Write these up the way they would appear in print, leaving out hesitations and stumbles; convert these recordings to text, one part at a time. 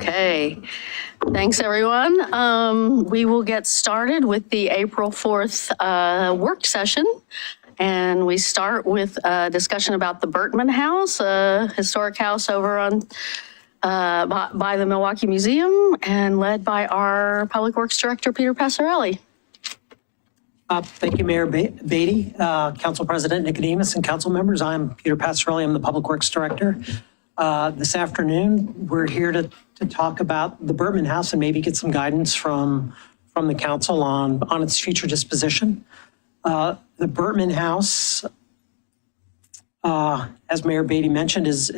Okay, thanks everyone. We will get started with the April 4th work session. And we start with a discussion about the Bertman House, a historic house over on by the Milwaukie Museum and led by our Public Works Director, Peter Passarelli. Thank you, Mayor Beatty, Council President Nicodemus, and council members. I'm Peter Passarelli. I'm the Public Works Director. This afternoon, we're here to talk about the Bertman House and maybe get some guidance from the council on its future disposition. The Bertman House, as Mayor Beatty mentioned, has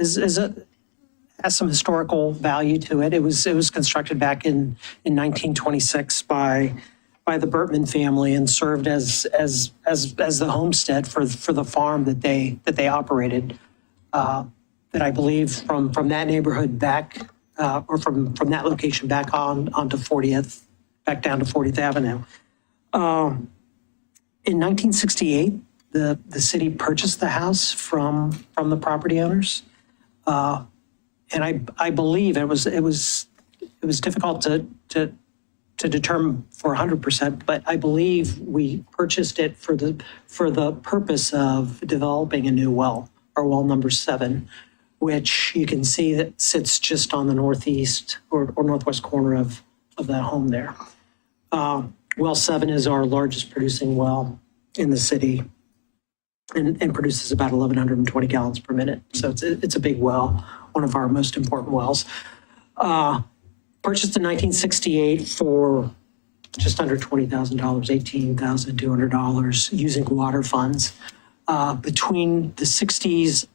some historical value to it. It was constructed back in 1926 by the Bertman family and served as the homestead for the farm that they operated. That I believe from that neighborhood back, or from that location back onto 40th, back down to 40th Avenue. In 1968, the city purchased the house from the property owners, and I believe it was difficult to determine for 100%, but I believe we purchased it for the purpose of developing a new well, or well number 7, which you can see that sits just on the northeast or northwest corner of that home there. Well 7 is our largest producing well in the city and produces about 1,120 gallons per minute. So it's a big well, one of our most important wells. Purchased in 1968 for just under $20,000, $18,200 using water funds. Between the 60s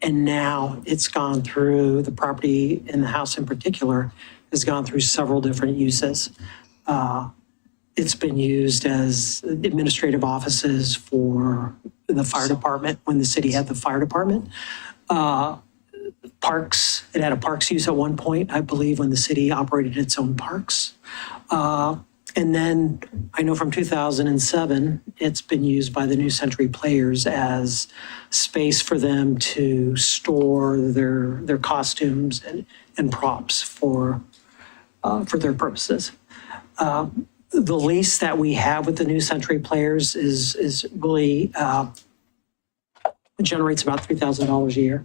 and now, it's gone through, the property in the house in particular, has gone through several different uses. It's been used as administrative offices for the fire department when the city had the fire department. Parks, it had a parks use at one point, I believe, when the city operated its own parks. And then I know from 2007, it's been used by the New Century Players as space for them to store their costumes and props for their purposes. The lease that we have with the New Century Players is really, generates about $3,000 a year.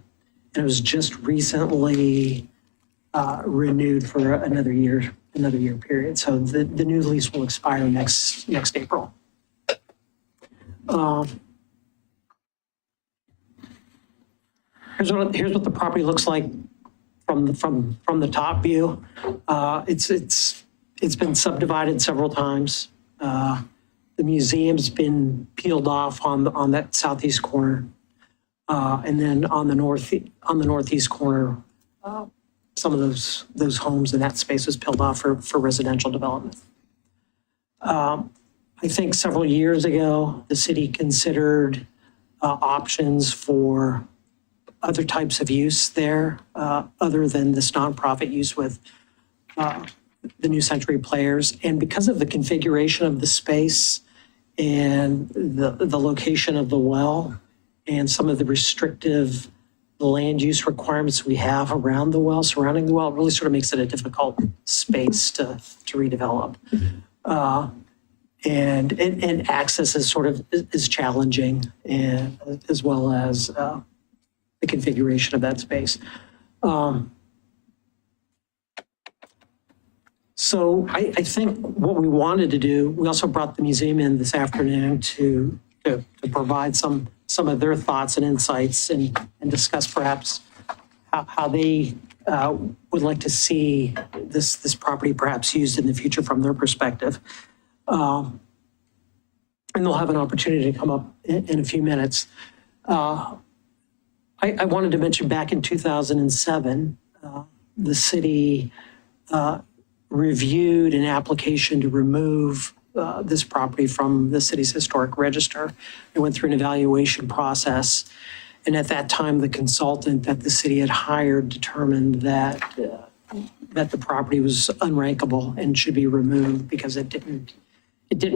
And it was just recently renewed for another year period. So the new lease will expire next April. Here's what the property looks like from the top view. It's been subdivided several times. The museum's been peeled off on that southeast corner, and then on the northeast corner. Some of those homes in that space was peeled off for residential development. I think several years ago, the city considered options for other types of use there, other than this nonprofit use with the New Century Players. And because of the configuration of the space and the location of the well and some of the restrictive land use requirements we have around the well, surrounding the well, it really sort of makes it a difficult space to redevelop. And access is challenging, and as well as the configuration of that space. So I think what we wanted to do, we also brought the museum in this afternoon to provide some of their thoughts and insights and discuss perhaps how they would like to see this property perhaps used in the future from their perspective. And they'll have an opportunity to come up in a few minutes. I wanted to mention back in 2007, the city reviewed an application to remove this property from the city's historic register. It went through an evaluation process. And at that time, the consultant that the city had hired determined that the property was unrankable and should be removed because it didn't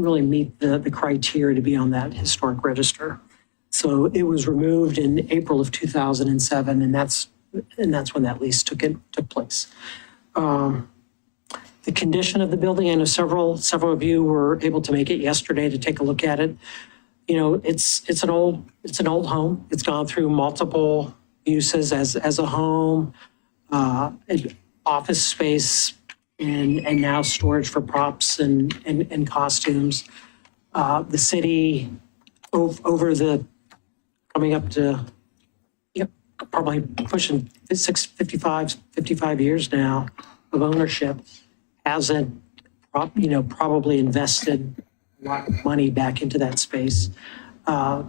really meet the criteria to be on that historic register. So it was removed in April of 2007, and that's when that lease took place. The condition of the building, I know several of you were able to make it yesterday to take a look at it. You know, it's an old home. It's gone through multiple uses as a home, office space, and now storage for props and costumes. The city coming up to, probably pushing 55 years now of ownership, hasn't, probably invested a lot of money back into that space. The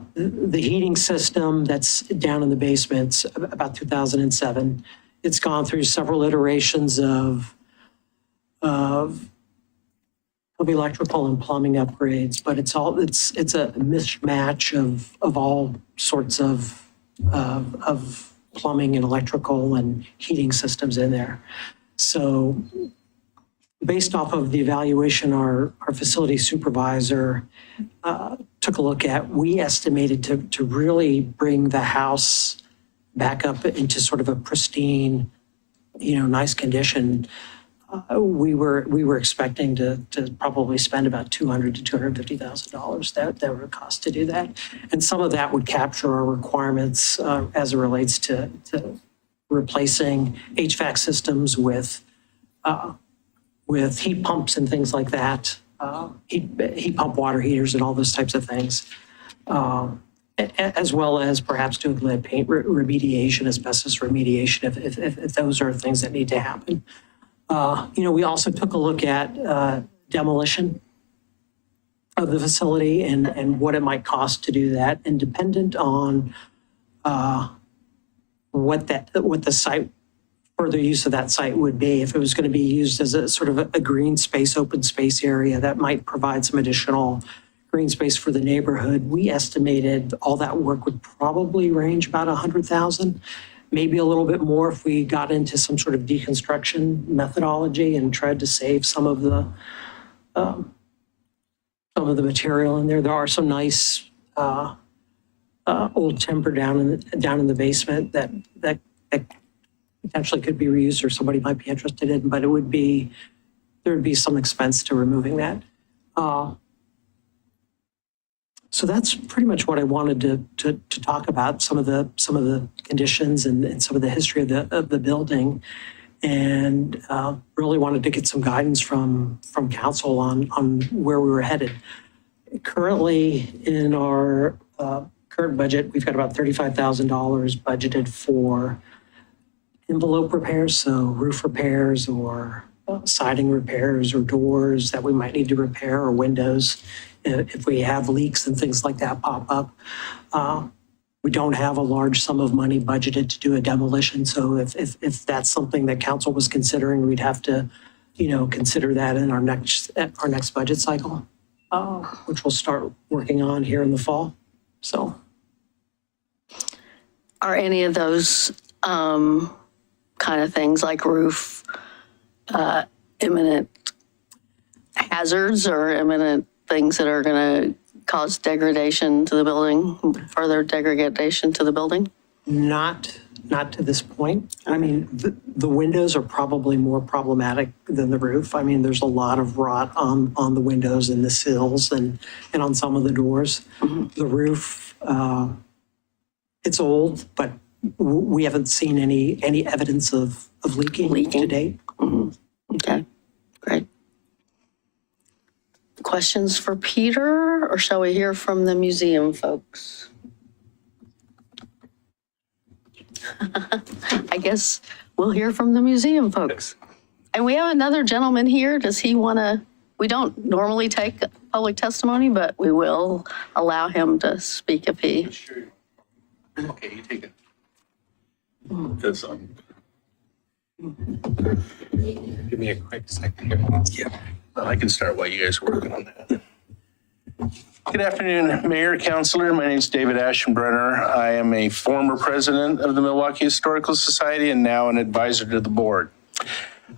heating system that's down in the basement's about 2007. It's gone through several iterations of electrical and plumbing upgrades, but it's a mismatch of all sorts of plumbing and electrical and heating systems in there. So based off of the evaluation our facility supervisor took a look at, we estimated to really bring the house back up into sort of a pristine, nice condition. We were expecting to probably spend about $200,000 to $250,000 that would cost to do that. And some of that would capture our requirements as it relates to replacing HVAC systems with heat pumps and things like that, heat pump water heaters and all those types of things, as well as perhaps doing lead paint remediation, asbestos remediation, if those are things that need to happen. We also took a look at demolition of the facility and what it might cost to do that, and dependent on what the site, further use of that site would be. If it was going to be used as a sort of a green space, open space area that might provide some additional green space for the neighborhood, we estimated all that work would probably range about $100,000. Maybe a little bit more if we got into some sort of deconstruction methodology and tried to save some of the material in there. There are some nice old timber down in the basement that potentially could be reused or somebody might be interested in, but there would be some expense to removing that. So that's pretty much what I wanted to talk about, some of the conditions and some of the history of the building, and really wanted to get some guidance from council on where we were headed. Currently, in our current budget, we've got about $35,000 budgeted for envelope repairs, so roof repairs or siding repairs or doors that we might need to repair, or windows if we have leaks and things like that pop up. We don't have a large sum of money budgeted to do a demolition, so if that's something that council was considering, we'd have to, consider that in our next budget cycle, which we'll start working on here in the fall. So, are any of those kind of things like roof imminent hazards or imminent things that are going to cause degradation to the building, further degradation to the building? Not to this point. I mean, the windows are probably more problematic than the roof. I mean, there's a lot of rot on the windows and the sills and on some of the doors. Mm-hmm. The roof, it's old, but we haven't seen any evidence of leaking to date. Mm-hmm. Okay, great. Questions for Peter, or shall we hear from the museum folks? I guess we'll hear from the museum folks. And we have another gentleman here. Does he want to? We don't normally take public testimony, but we will allow him to speak if he. Sure. Okay, you take it. Because Give me a quick second here. yeah, I can start while you guys are working on that. Good afternoon, Mayor, Councilor. My name is David Aschenbrenner. I am a former president of the Milwaukie Historical Society and now an advisor to the board.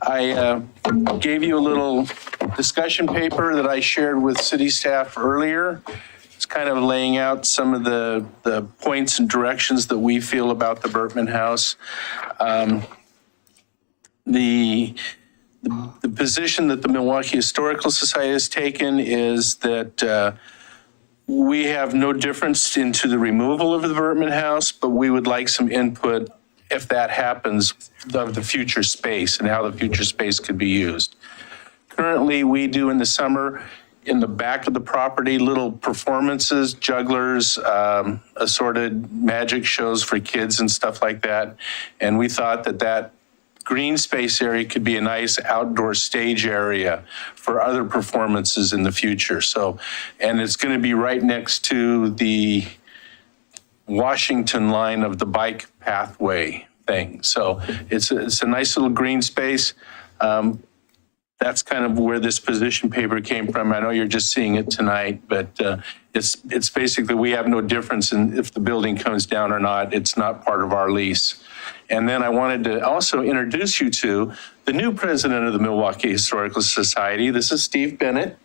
I gave you a little discussion paper that I shared with city staff earlier. It's kind of laying out some of the points and directions that we feel about the Bertman House. the position that the Milwaukie Historical Society has taken is that we have no difference into the removal of the Bertman House, but we would like some input, if that happens, of the future space and how the future space could be used. Currently, we do in the summer, in the back of the property, little performances, jugglers, assorted magic shows for kids and stuff like that. And we thought that that green space area could be a nice outdoor stage area for other performances in the future. So, and it's going to be right next to the Washington line of the bike pathway thing. So it's a nice little green space. That's kind of where this position paper came from. I know you're just seeing it tonight, but it's basically, we have no difference in if the building comes down or not. It's not part of our lease. And then I wanted to also introduce you to the new president of the Milwaukie Historical Society. This is Steve Bennett.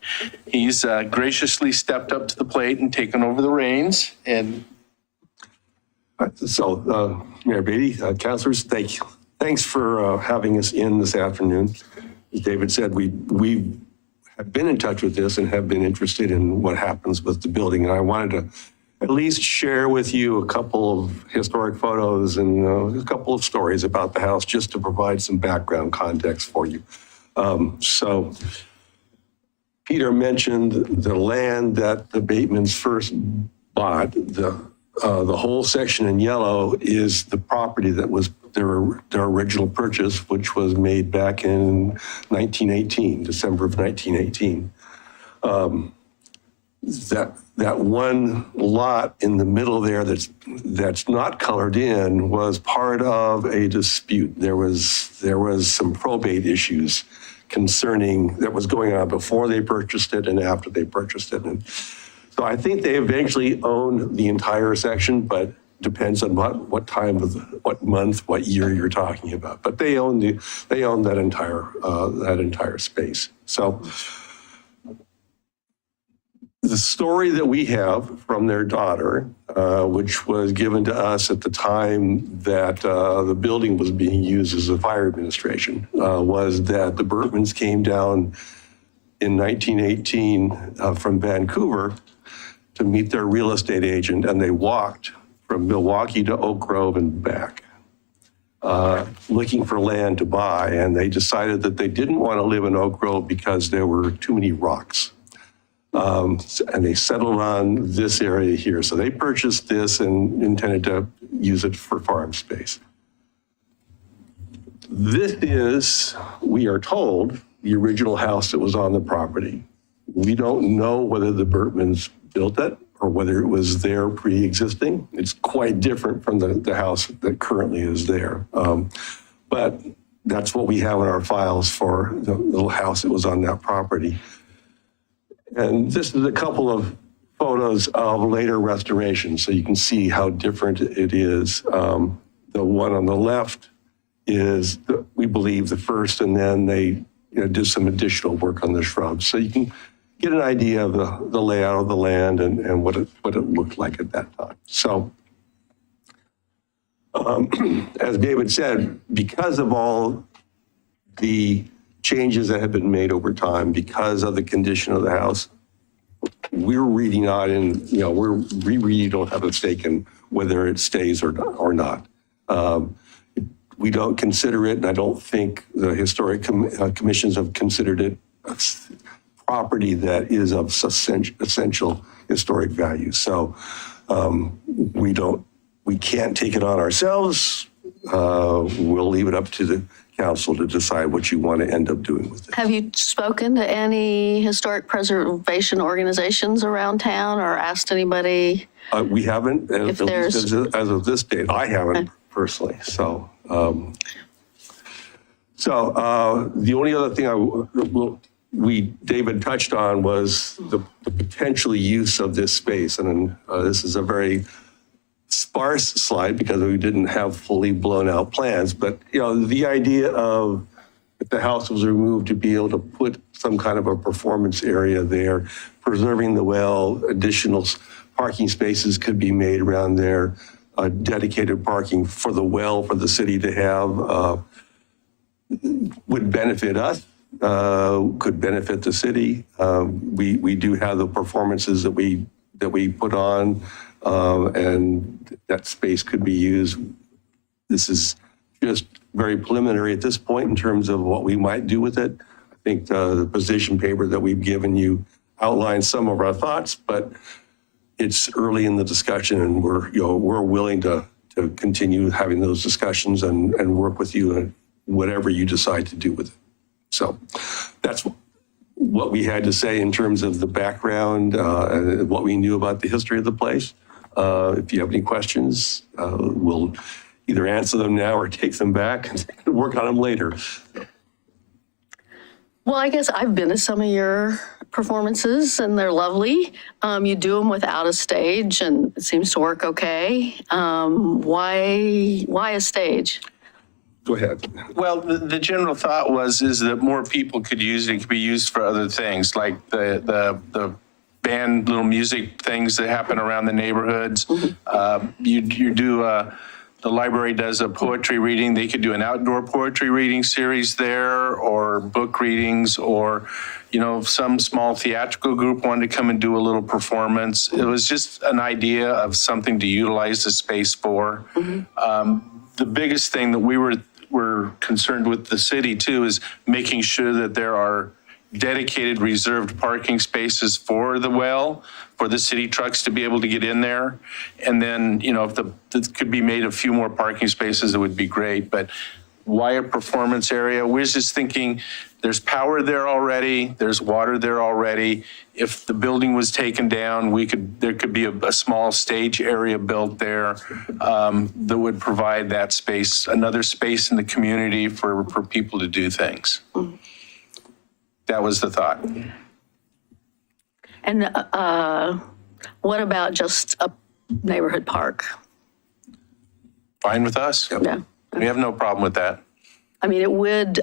He's graciously stepped up to the plate and taken over the reins. And so, Mayor Beatty, councilors, thanks for having us in this afternoon. As David said, we have been in touch with this and have been interested in what happens with the building. And I wanted to at least share with you a couple of historic photos and a couple of stories about the house, just to provide some background context for you. So Peter mentioned the land that the Batemans first bought. The whole section in yellow is the property that was their original purchase, which was made back in 1918, December of 1918. That one lot in the middle there that's not colored in was part of a dispute. There was some probate issues concerning that was going on before they purchased it and after they purchased it. And so I think they eventually owned the entire section, but depends on what time of what month, what year you're talking about. But they own that entire space. So the story that we have from their daughter, which was given to us at the time that the building was being used as a fire administration, was that the Bertmans came down in 1918 from Vancouver to meet their real estate agent, and they walked from Milwaukie to Oak Grove and back, looking for land to buy. And they decided that they didn't want to live in Oak Grove because there were too many rocks. And they settled on this area here. So they purchased this and intended to use it for farm space. This is, we are told, the original house that was on the property. We don't know whether the Bertmans built it or whether it was there pre-existing. It's quite different from the house that currently is there. But that's what we have in our files for the little house that was on that property. And this is a couple of photos of later restoration, so you can see how different it is. The one on the left is, we believe, the first, and then they did some additional work on the shrubs. So you can get an idea of the layout of the land and what it looked like at that time. So as David said, because of all the changes that have been made over time, because of the condition of the house, we're reading out in, we really don't have a stake in whether it stays or not. We don't consider it, and I don't think the historic commissions have considered it a property that is of essential historic value. So we can't take it on ourselves. We'll leave it up to the council to decide what you want to end up doing with it. Have you spoken to any historic preservation organizations around town or asked anybody? We haven't, If at there's- least as of this date. I haven't personally. So, the only other thing David touched on was the potential use of this space. And this is a very sparse slide because we didn't have fully blown out plans. But, the idea of if the house was removed to be able to put some kind of a performance area there, preserving the well, additional parking spaces could be made around there, dedicated parking for the well for the city to have, would benefit us, could benefit the city. We do have the performances that we put on, and that space could be used. This is just very preliminary at this point in terms of what we might do with it. I think the position paper that we've given you outlines some of our thoughts, but it's early in the discussion, and we're willing to continue having those discussions and work with you in whatever you decide to do with it. So that's what we had to say in terms of the background, and what we knew about the history of the place. If you have any questions, we'll either answer them now or take them back and work on them later. Well, I guess I've been to some of your performances and they're lovely. You do them without a stage and it seems to work okay. Why a stage? Go ahead. Well, the general thought is that more people could use it. It could be used for other things, like the band little music things that happen around the neighborhoods. You do the library does a poetry reading. They could do an outdoor poetry reading series there, or book readings, or some small theatrical group wanted to come and do a little performance. It was just an idea of something to utilize the space for. The biggest thing that we're concerned with the city too is making sure that there are dedicated reserved parking spaces for the well, for the city trucks to be able to get in there. And then, if it could be made a few more parking spaces, it would be great. But why a performance area? We're just thinking there's power there already, there's water there already. If the building was taken down, there could be a small stage area built there that would provide that space, another space in the community for people to do things. That was the thought. And what about just a neighborhood park? Fine with us? Yeah. We have no problem with that. I mean, it would,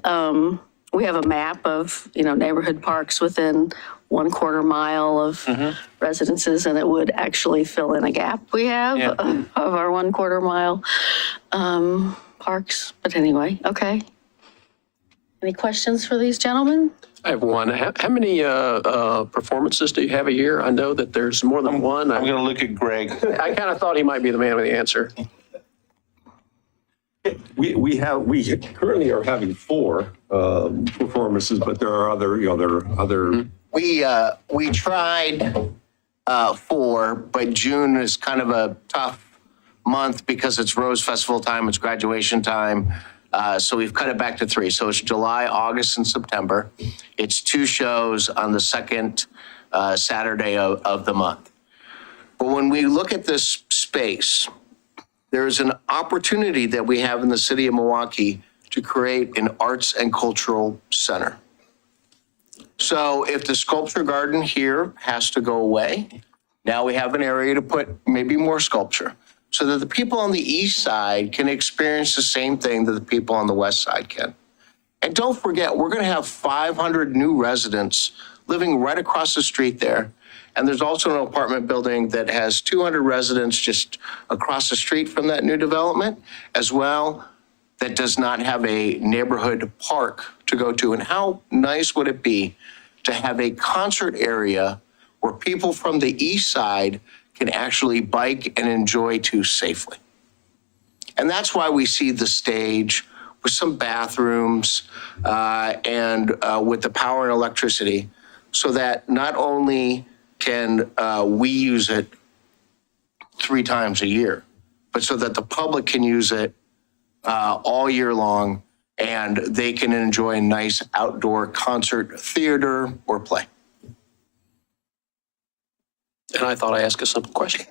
we have a map of, neighborhood parks within 1/4 mile of residences, and it would actually fill in a gap we have of our 1/4 mile parks. But anyway, okay. Any questions for these gentlemen? I have one. How many performances do you have a year? I know that there's more than one. I'm going to look at Greg. I kind of thought he might be the man with the answer. We currently are having 4 performances, but there are other. We tried 4, but June is kind of a tough month because it's Rose Festival time, it's graduation time. So we've cut it back to 3. So it's July, August, and September. It's 2 shows on the second Saturday of the month. But when we look at this space, there's an opportunity that we have in the city of Milwaukie to create an arts and cultural center. So if the sculpture garden here has to go away, now we have an area to put maybe more sculpture, so that the people on the east side can experience the same thing that the people on the west side can. And don't forget, we're going to have 500 new residents living right across the street there. And there's also an apartment building that has 200 residents just across the street from that new development as well, that does not have a neighborhood park to go to. And how nice would it be to have a concert area where people from the east side can actually bike and enjoy too safely. And that's why we see the stage with some bathrooms and with the power and electricity, so that not only can we use it 3 times a year, but so that the public can use it all year long and they can enjoy a nice outdoor concert, theater, or play. And I thought I asked a simple question.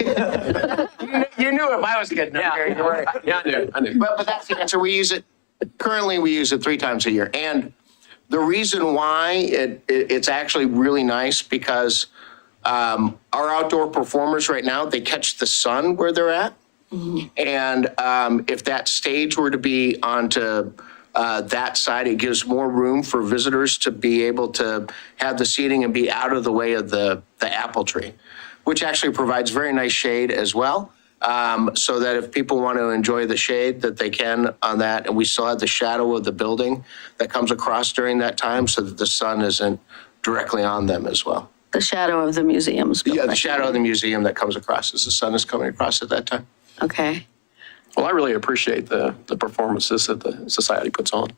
You knew if I was getting up here, you were. Yeah, I knew. But that's the answer. Currently we use it 3 times a year. And the reason why it's actually really nice because our outdoor performers right now, they catch the sun where they're at. And if that stage were to be onto that side, it gives more room for visitors to be able to have the seating and be out of the way of the apple tree, which actually provides very nice shade as well. so that if people want to enjoy the shade, that they can on that. And we still have the shadow of the building that comes across during that time so that the sun isn't directly on them as well. The shadow of the museum's building. Yeah, the shadow of the museum that comes across as the sun is coming across at that time. Okay. Well, I really appreciate the performances that the society puts on.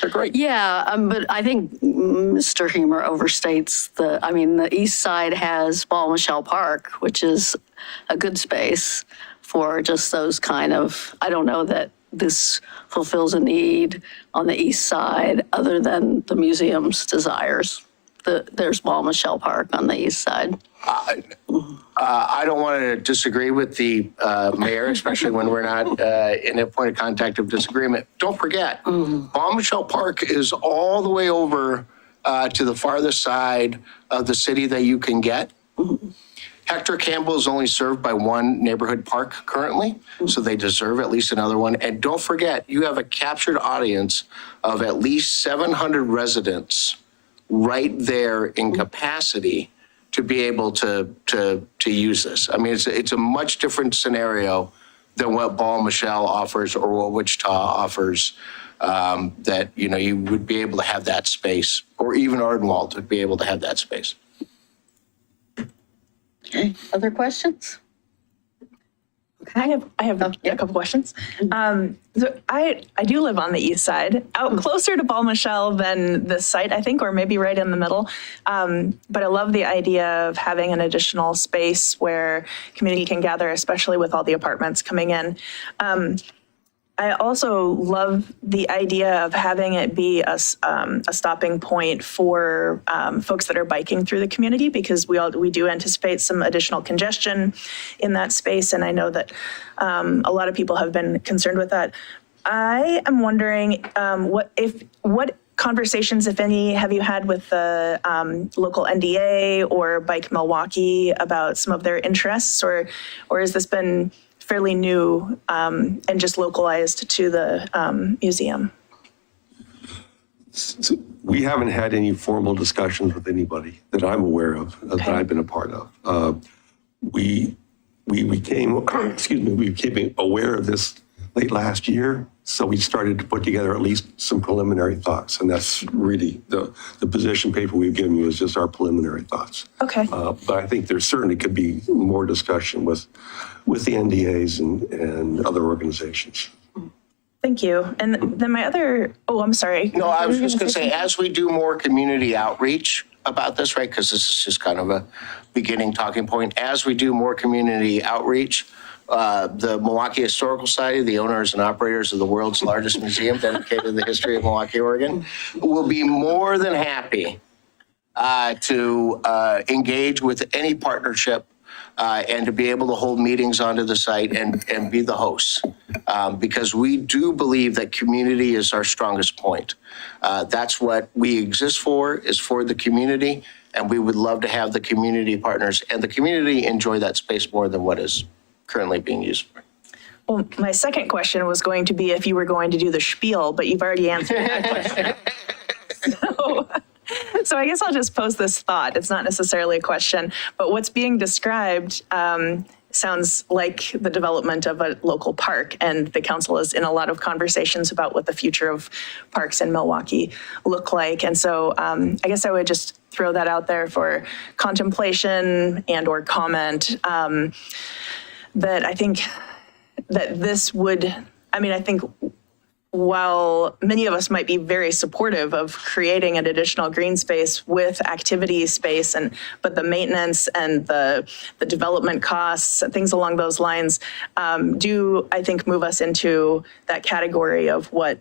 They're great. Yeah, but I think Mr. Hemer overstates the east side has Paul Michel Park, which is a good space for just those kind of, I don't know that this fulfills a need on the east side other than the museum's desires. There's Paul Michel Park on the east side. I don't want to disagree with the mayor, especially when we're not in a point of contact of disagreement. Don't forget, Paul Michel Park is all the way over to the farthest side of the city that you can get. Hector Campbell is only served by one neighborhood park currently, so they deserve at least another one. And don't forget, you have a captured audience of at least 700 residents right there in capacity to be able to use this. I mean, it's a much different scenario than what Paul Michel offers or what Wichita offers, that, you would be able to have that space, or even Ardenwald would be able to have that space. Okay, other questions? I have a couple questions. So I do live on the east side, out closer to Paul Michel than this site, I think, or maybe right in the middle. But I love the idea of having an additional space where community can gather, especially with all the apartments coming in. I also love the idea of having it be a stopping point for folks that are biking through the community, because we do anticipate some additional congestion in that space, and I know that a lot of people have been concerned with that. I am wondering what conversations, if any, have you had with the local NDA or Bike Milwaukie about some of their interests, or has this been fairly new and just localized to the museum? So we haven't had any formal discussions with anybody that I'm aware of, that I've been a part of. We became, we became aware of this late last year, so we started to put together at least some preliminary thoughts, and that's really the position paper we've given you is just our preliminary thoughts. Okay. But I think there certainly could be more discussion with the NDAs and other organizations. Thank you. And then my other, I'm sorry. No, I was just going to say, as we do more community outreach about this, right, because this is just kind of a beginning talking point, as we do more community outreach, the Milwaukie Historical Society, the owners and operators of the world's largest museum dedicated to the history of Milwaukie, Oregon, will be more than happy to engage with any partnership and to be able to hold meetings onto the site and be the hosts, because we do believe that community is our strongest point. That's what we exist for, is for the community, and we would love to have the community partners and the community enjoy that space more than what is currently being used for. Well, my second question was going to be if you were going to do the spiel, but you've already answered that question. So I guess I'll just pose this thought. It's not necessarily a question, but what's being described sounds like the development of a local park, and the council is in a lot of conversations about what the future of parks in Milwaukie look like. And so I guess I would just throw that out there for contemplation and or comment, that I think that this would, I think while many of us might be very supportive of creating an additional green space with activity space, but the maintenance and the development costs and things along those lines do, I think, move us into that category of what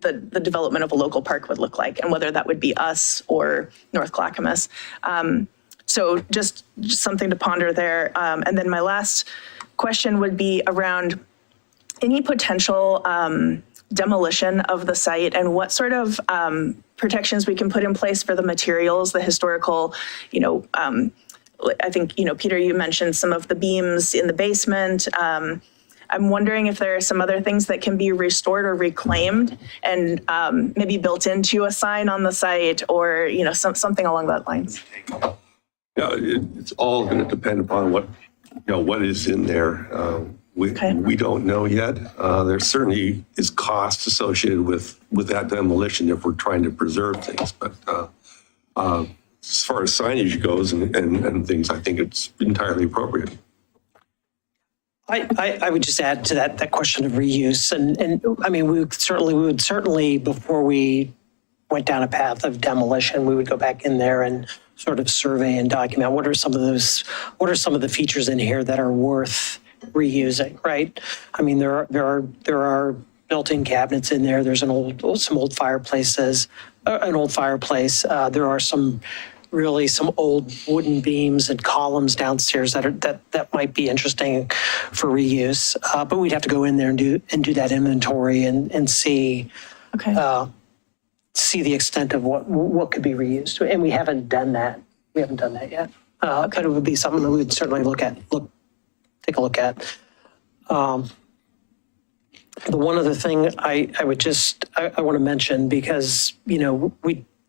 the development of a local park would look like, and whether that would be us or North Clackamas. So just something to ponder there. And then my last question would be around any potential demolition of the site, and what sort of protections we can put in place for the materials, the historical, I think, Peter, you mentioned some of the beams in the basement. I'm wondering if there are some other things that can be restored or reclaimed and maybe built into a sign on the site, or, something along that lines. Yeah, it's all going to depend upon what what is in there. We don't know yet. There certainly is cost associated with that demolition if we're trying to preserve things. But as far as signage goes and things, I think it's entirely appropriate. I would just add to that question of reuse. And I mean, we would certainly, before we went down a path of demolition, we would go back in there and sort of survey and document what are some of the features in here that are worth reusing, right? I mean, there are built-in cabinets in there. There's some old fireplaces, an old fireplace. There are some old wooden beams and columns downstairs that might be interesting for reuse. But we'd have to go in there and do that inventory and see. Okay. See the extent of what could be reused, and we haven't done that. We haven't done that yet. But it would be something that we would certainly take a look at. The one other thing I want to mention, because we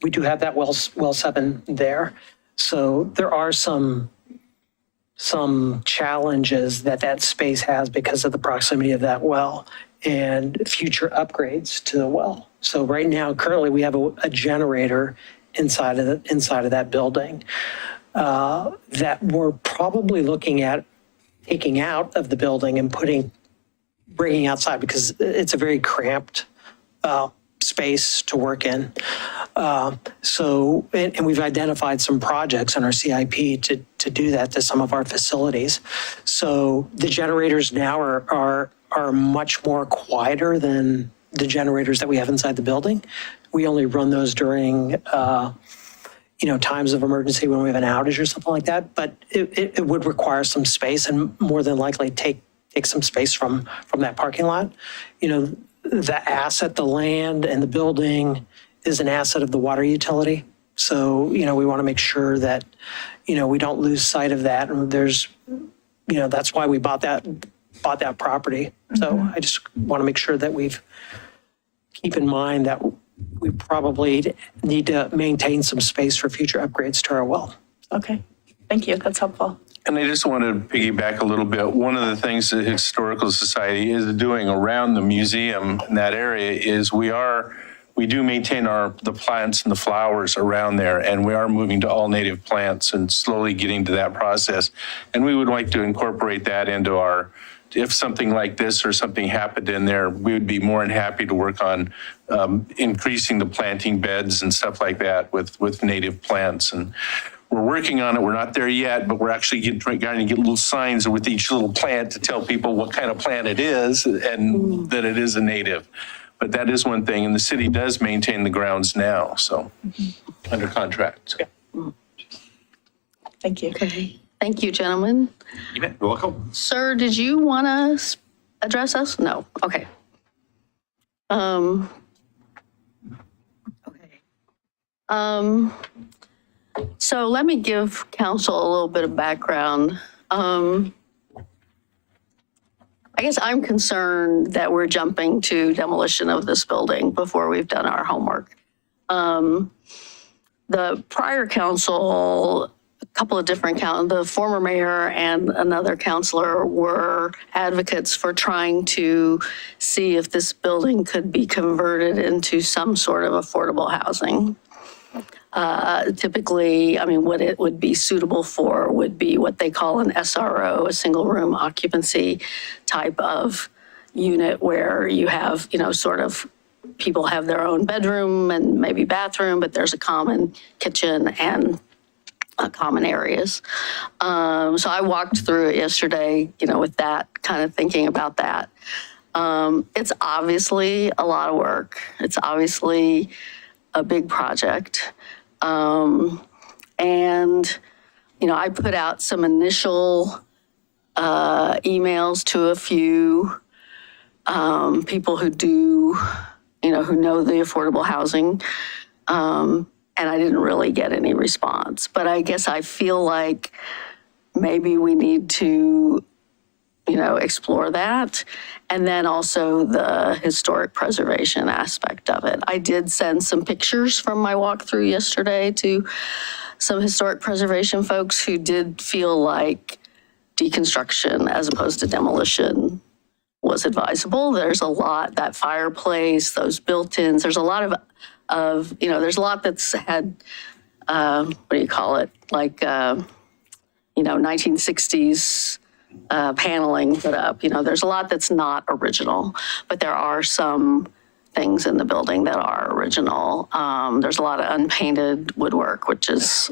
do have that well 7 there, so there are some challenges that space has because of the proximity of that well and future upgrades to the well. So right now, currently, we have a generator inside of that building that we're probably looking at taking out of the building and bringing outside, because it's a very cramped space to work in. And we've identified some projects in our CIP to do that to some of our facilities. So the generators now are much more quieter than the generators that we have inside the building. We only run those during times of emergency when we have an outage or something like that. But it would require some space, and more than likely take some space from that parking lot. The asset, the land and the building is an asset of the water utility. So, we want to make sure that, we don't lose sight of that. And that's why we bought that property. So I just want to make sure that keep in mind that we probably need to maintain some space for future upgrades to our well. Okay. Thank you. That's helpful. And I just want to piggyback a little bit. One of the things the Historical Society is doing around the museum in that area is we do maintain the plants and the flowers around there, and we are moving to all native plants and slowly getting to that process. And we would like to incorporate that into if something like this or something happened in there, we would be more than happy to work on increasing the planting beds and stuff like that with native plants. And we're working on it. We're not there yet, but we're actually trying to get little signs with each little plant to tell people what kind of plant it is and that it is a native. But that is one thing, and the city does maintain the grounds now, so under contract. So. Thank you. Okay. Thank you, gentlemen. You're welcome. Sir, did you want to address us? No. Okay. So let me give council a little bit of background. I guess I'm concerned that we're jumping to demolition of this building before we've done our homework. The prior council, a couple of different the former mayor and another councilor were advocates for trying to see if this building could be converted into some sort of affordable housing. Typically, what it would be suitable for would be what they call an SRO, a single room occupancy type of unit where you have, sort of people have their own bedroom and maybe bathroom, but there's a common kitchen and common areas. So I walked through it yesterday, with that kind of thinking about that. It's obviously a lot of work. It's obviously a big project. And, I put out some initial emails to a few people who do, who know the affordable housing. And I didn't really get any response. But I guess I feel like maybe we need to, explore that. And then also the historic preservation aspect of it. I did send some pictures from my walkthrough yesterday to some historic preservation folks who did feel like deconstruction as opposed to demolition was advisable. There's a lot, that fireplace, those built-ins, there's a lot of there's a lot that's had, what do you call it? Like, 1960s paneling put up. There's a lot that's not original, but there are some things in the building that are original. There's a lot of unpainted woodwork, which is,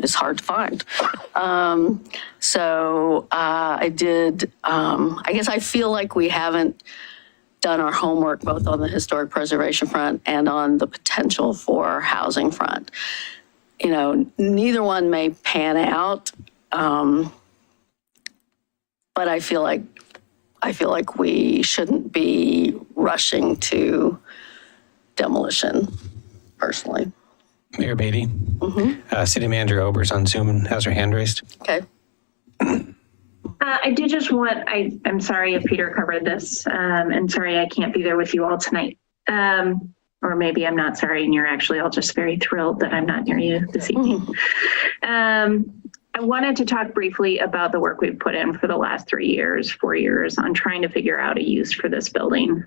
is hard to find. So I guess I feel like we haven't done our homework both on the historic preservation front and on the potential for housing front. Neither one may pan out, but I feel like we shouldn't be rushing to demolition, personally. Mayor Beatty, City Manager Ober's on Zoom and has her hand raised. Okay. I did just want, I'm sorry if Peter covered this, and sorry I can't be there with you all tonight. Or maybe I'm not sorry and you're actually all just very thrilled that I'm not near you this evening. I wanted to talk briefly about the work we've put in for the last 4 years on trying to figure out a use for this building,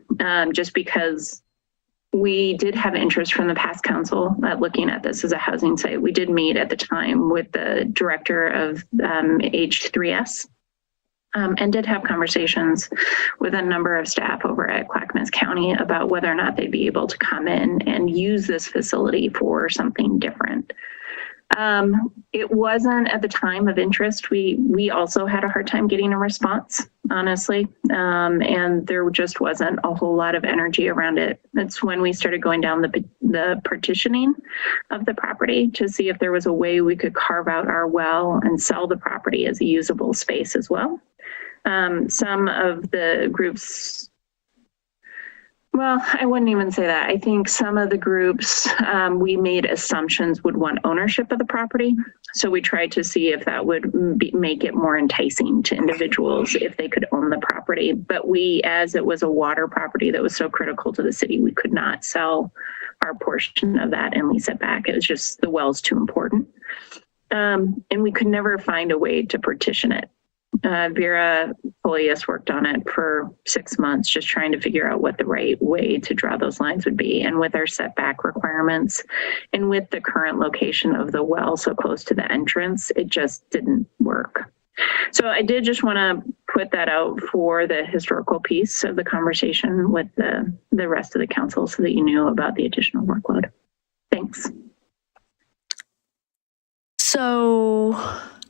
just because we did have interest from the past council looking at this as a housing site. We did meet at the time with the director of H3S and did have conversations with a number of staff over at Clackamas County about whether or not they'd be able to come in and use this facility for something different. It wasn't at the time of interest. We also had a hard time getting a response, honestly. And there just wasn't a whole lot of energy around it. It's when we started going down the partitioning of the property to see if there was a way we could carve out our well and sell the property as a usable space as well. Some of the groups, well, I wouldn't even say that. I think some of the groups we made assumptions would want ownership of the property. So we tried to see if that would make it more enticing to individuals if they could own the property. But we, as it was a water property that was so critical to the city, we could not sell our portion of that and lease it back. It was just the well's too important. And we could never find a way to partition it. Vera Polius worked on it for 6 months, just trying to figure out what the right way to draw those lines would be. And with our setback requirements and with the current location of the well so close to the entrance, it just didn't work. So I did just want to put that out for the historical piece of the conversation with the rest of the council so that you knew about the additional workload. Thanks. So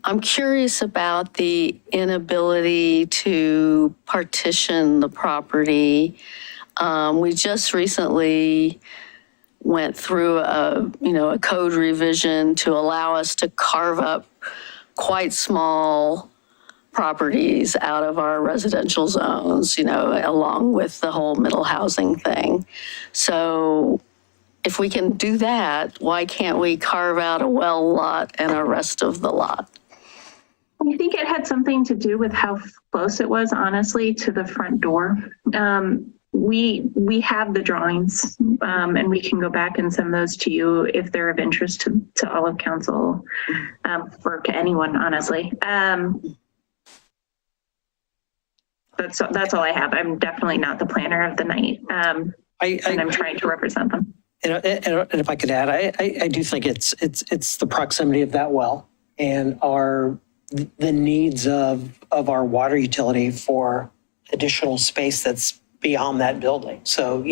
I'm curious about the inability to partition the property. We just recently went through a code revision to allow us to carve up quite small properties out of our residential zones, along with the whole middle housing thing. So if we can do that, why can't we carve out a well lot and a rest of the lot? I think it had something to do with how close it was, honestly, to the front door. We have the drawings, and we can go back and send those to you if they're of interest to all of council, or to anyone, honestly. That's all I have. I'm definitely not the planner of the night, and I'm trying to represent them. And if I could add, I do think it's the proximity of that well and the needs of our water utility for additional space that's beyond that building. So,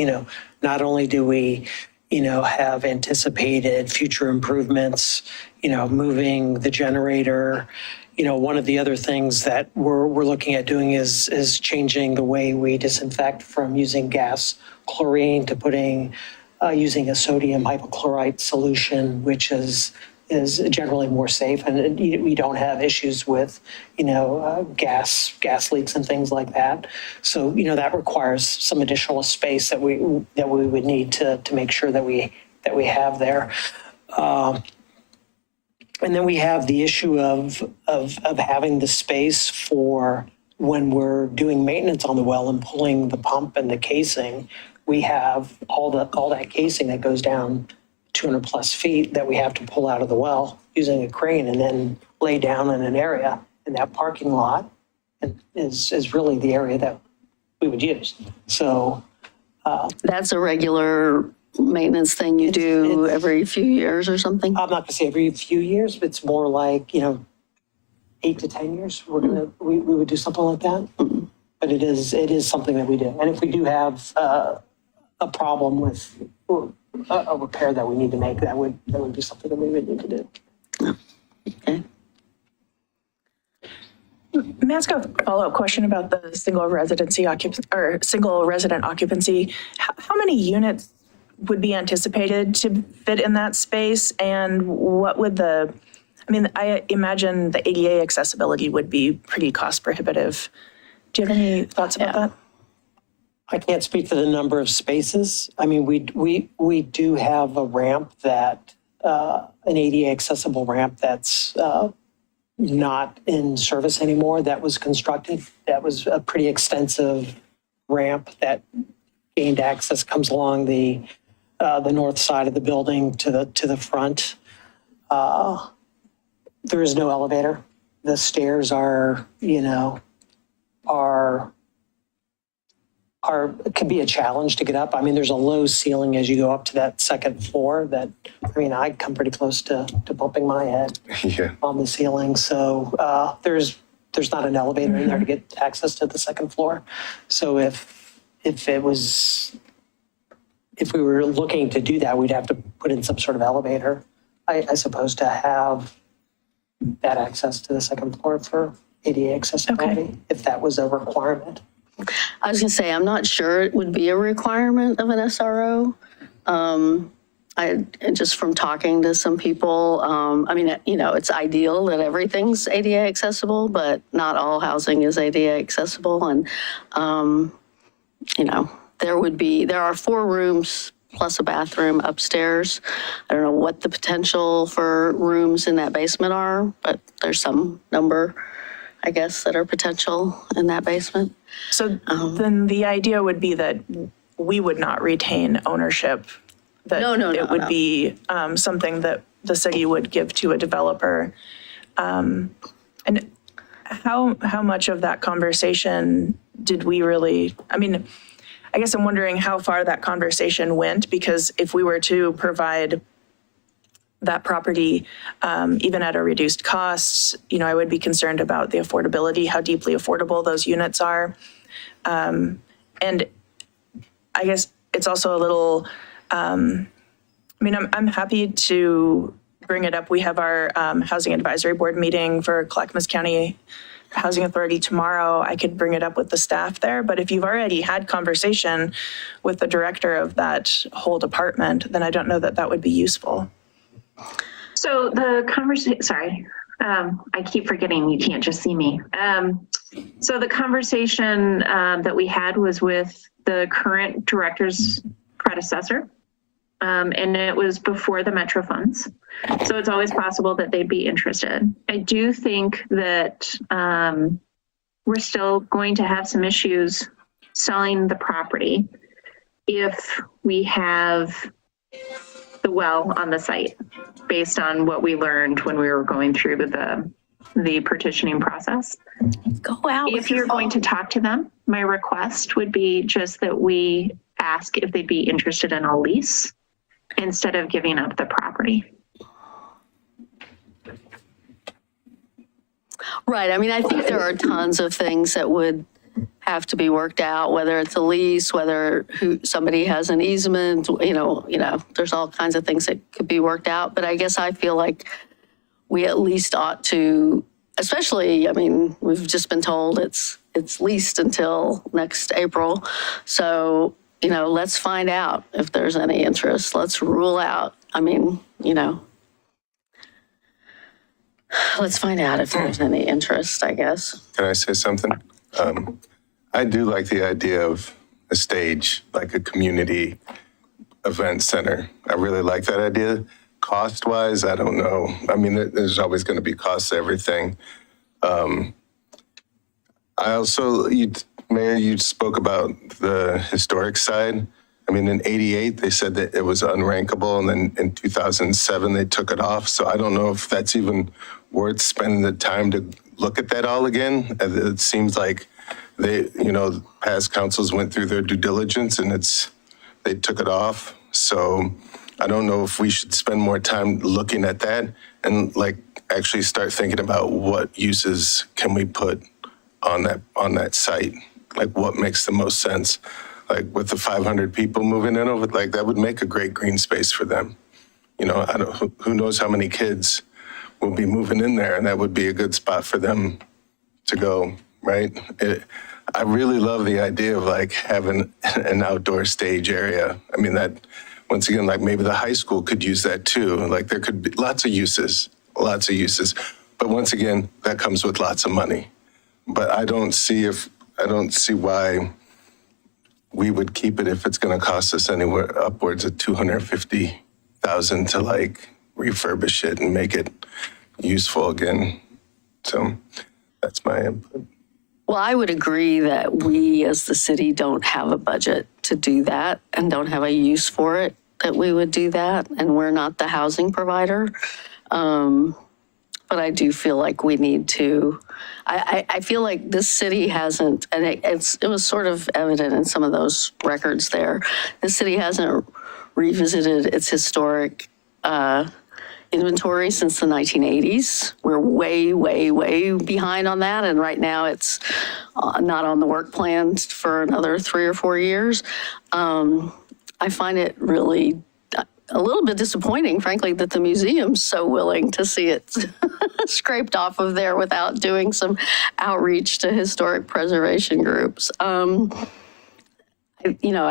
not only do we, have anticipated future improvements, moving the generator, one of the other things that we're looking at doing is changing the way we disinfect from using gas chlorine to using a sodium hypochlorite solution, which is generally more safe, and we don't have issues with, gas leaks and things like that. So, that requires some additional space that we would need to make sure that we have there. And then we have the issue of having the space for when we're doing maintenance on the well and pulling the pump and the casing. We have all that casing that goes down 200 plus feet that we have to pull out of the well using a crane and then lay down in an area and that parking lot is really the area that we would use. So That's a regular maintenance thing you do every few years or something? I'm not gonna say every few years, but it's more like, 8 to 10 years, we would do something like that. But it is something that we do. And if we do have a problem with a repair that we need to make, that would be something that we would need to do. Okay. May I ask a follow-up question about the single resident occupancy? How many units would be anticipated to fit in that space? And what would I imagine the ADA accessibility would be pretty cost prohibitive. Do you have any thoughts about that? I can't speak to the number of spaces. I mean, we do have a ramp that, an ADA accessible ramp that's not in service anymore, that was constructed. That was a pretty extensive ramp that gained access, comes along the north side of the building to the front. There is no elevator. The stairs are could be a challenge to get up. I mean, there's a low ceiling as you go up to that second floor that, I come pretty close to bumping my head on the ceiling. So there's not an elevator in there to get access to the second floor. So if we were looking to do that, we'd have to put in some sort of elevator, I suppose, to have that access to the second floor for ADA accessibility, if that was a requirement. I was gonna say, I'm not sure it would be a requirement of an SRO. Just from talking to some people, it's ideal that everything's ADA accessible, but not all housing is ADA accessible. And, there are 4 rooms plus a bathroom upstairs. I don't know what the potential for rooms in that basement are, but there's some number, I guess, that are potential in that basement. So then the idea would be that we would not retain ownership. That No, it would be something that the city would give to a developer. And how much of that conversation did we really, I guess I'm wondering how far that conversation went, because if we were to provide that property, even at a reduced cost, I would be concerned about the affordability, how deeply affordable those units are. And I guess it's also a little, I'm happy to bring it up. We have our Housing Advisory Board meeting for Clackamas County Housing Authority tomorrow. I could bring it up with the staff there, but if you've already had conversation with the director of that whole department, then I don't know that that would be useful. So the conversation, sorry, I keep forgetting you can't just see me. So the conversation that we had was with the current director's predecessor, and it was before the Metro funds. So it's always possible that they'd be interested. I do think that we're still going to have some issues selling the property if we have the well on the site, based on what we learned when we were going through the partitioning process. Go out. If you're going to talk to them, my request would be just that we ask if they'd be interested in a lease instead of giving up the property. Right. I think there are tons of things that would have to be worked out, whether it's a lease, whether somebody has an easement, there's all kinds of things that could be worked out. But I guess I feel like we at least ought to, especially, we've just been told it's leased until next April. So, let's find out if there's any interest. Let's rule out, let's find out if there's any interest, I guess. Can I say something? I do like the idea of a stage, like a community event center. I really like that idea. Cost-wise, I don't know. There's always going to be costs to everything. I also, Mayor, you spoke about the historic side. In 88, they said that it was unrankable, and then in 2007, they took it off. So I don't know if that's even worth spending the time to look at that all again. It seems like they, past councils went through their due diligence and they took it off. So I don't know if we should spend more time looking at that and like actually start thinking about what uses can we put on that site? Like what makes the most sense? Like with the 500 people moving in over, like that would make a great green space for them. Who knows how many kids will be moving in there, and that would be a good spot for them to go, right? I really love the idea of like having an outdoor stage area. I mean, that, once again, like maybe the high school could use that too. Like there could be lots of uses. But once again, that comes with lots of money. But I don't see why we would keep it if it's going to cost us anywhere upwards of $250,000 to like refurbish it and make it useful again. So that's my input. Well, I would agree that we as the city don't have a budget to do that and don't have a use for it, that we would do that. And we're not the housing provider. But I do feel like we need to, I feel like this city hasn't, and it was sort of evident in some of those records there, the city hasn't revisited its historic inventory since the 1980s. We're way, way, way behind on that. And right now it's not on the work plan for another 3 or 4 years. I find it really a little bit disappointing, frankly, that the museum's so willing to see it scraped off of there without doing some outreach to historic preservation groups. I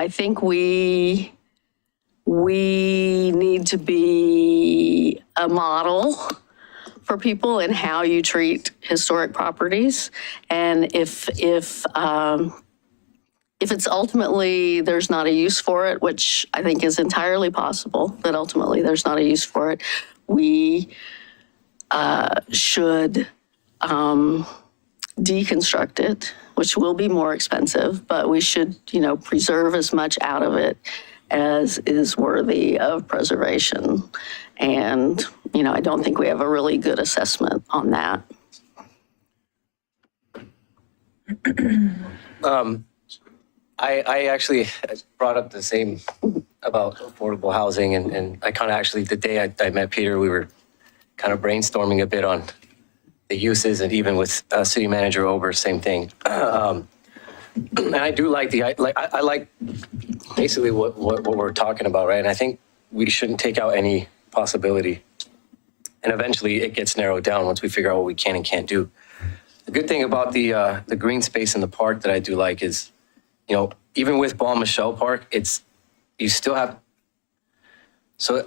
think we need to be a model for people in how you treat historic properties. And if it's ultimately there's not a use for it, which I think is entirely possible, that ultimately there's not a use for it, we should deconstruct it, which will be more expensive, but we should, preserve as much out of it as is worthy of preservation. And, I don't think we have a really good assessment on that. I actually brought up the same about affordable housing, and I kind of actually, the day I met Peter, we were kind of brainstorming a bit on the uses, and even with City Manager Ober, same thing. And I do like I like basically what we're talking about, right? And I think we shouldn't take out any possibility. And eventually it gets narrowed down once we figure out what we can and can't do. The good thing about the green space in the park that I do like is, even with Ball Michelle Park, you still have, so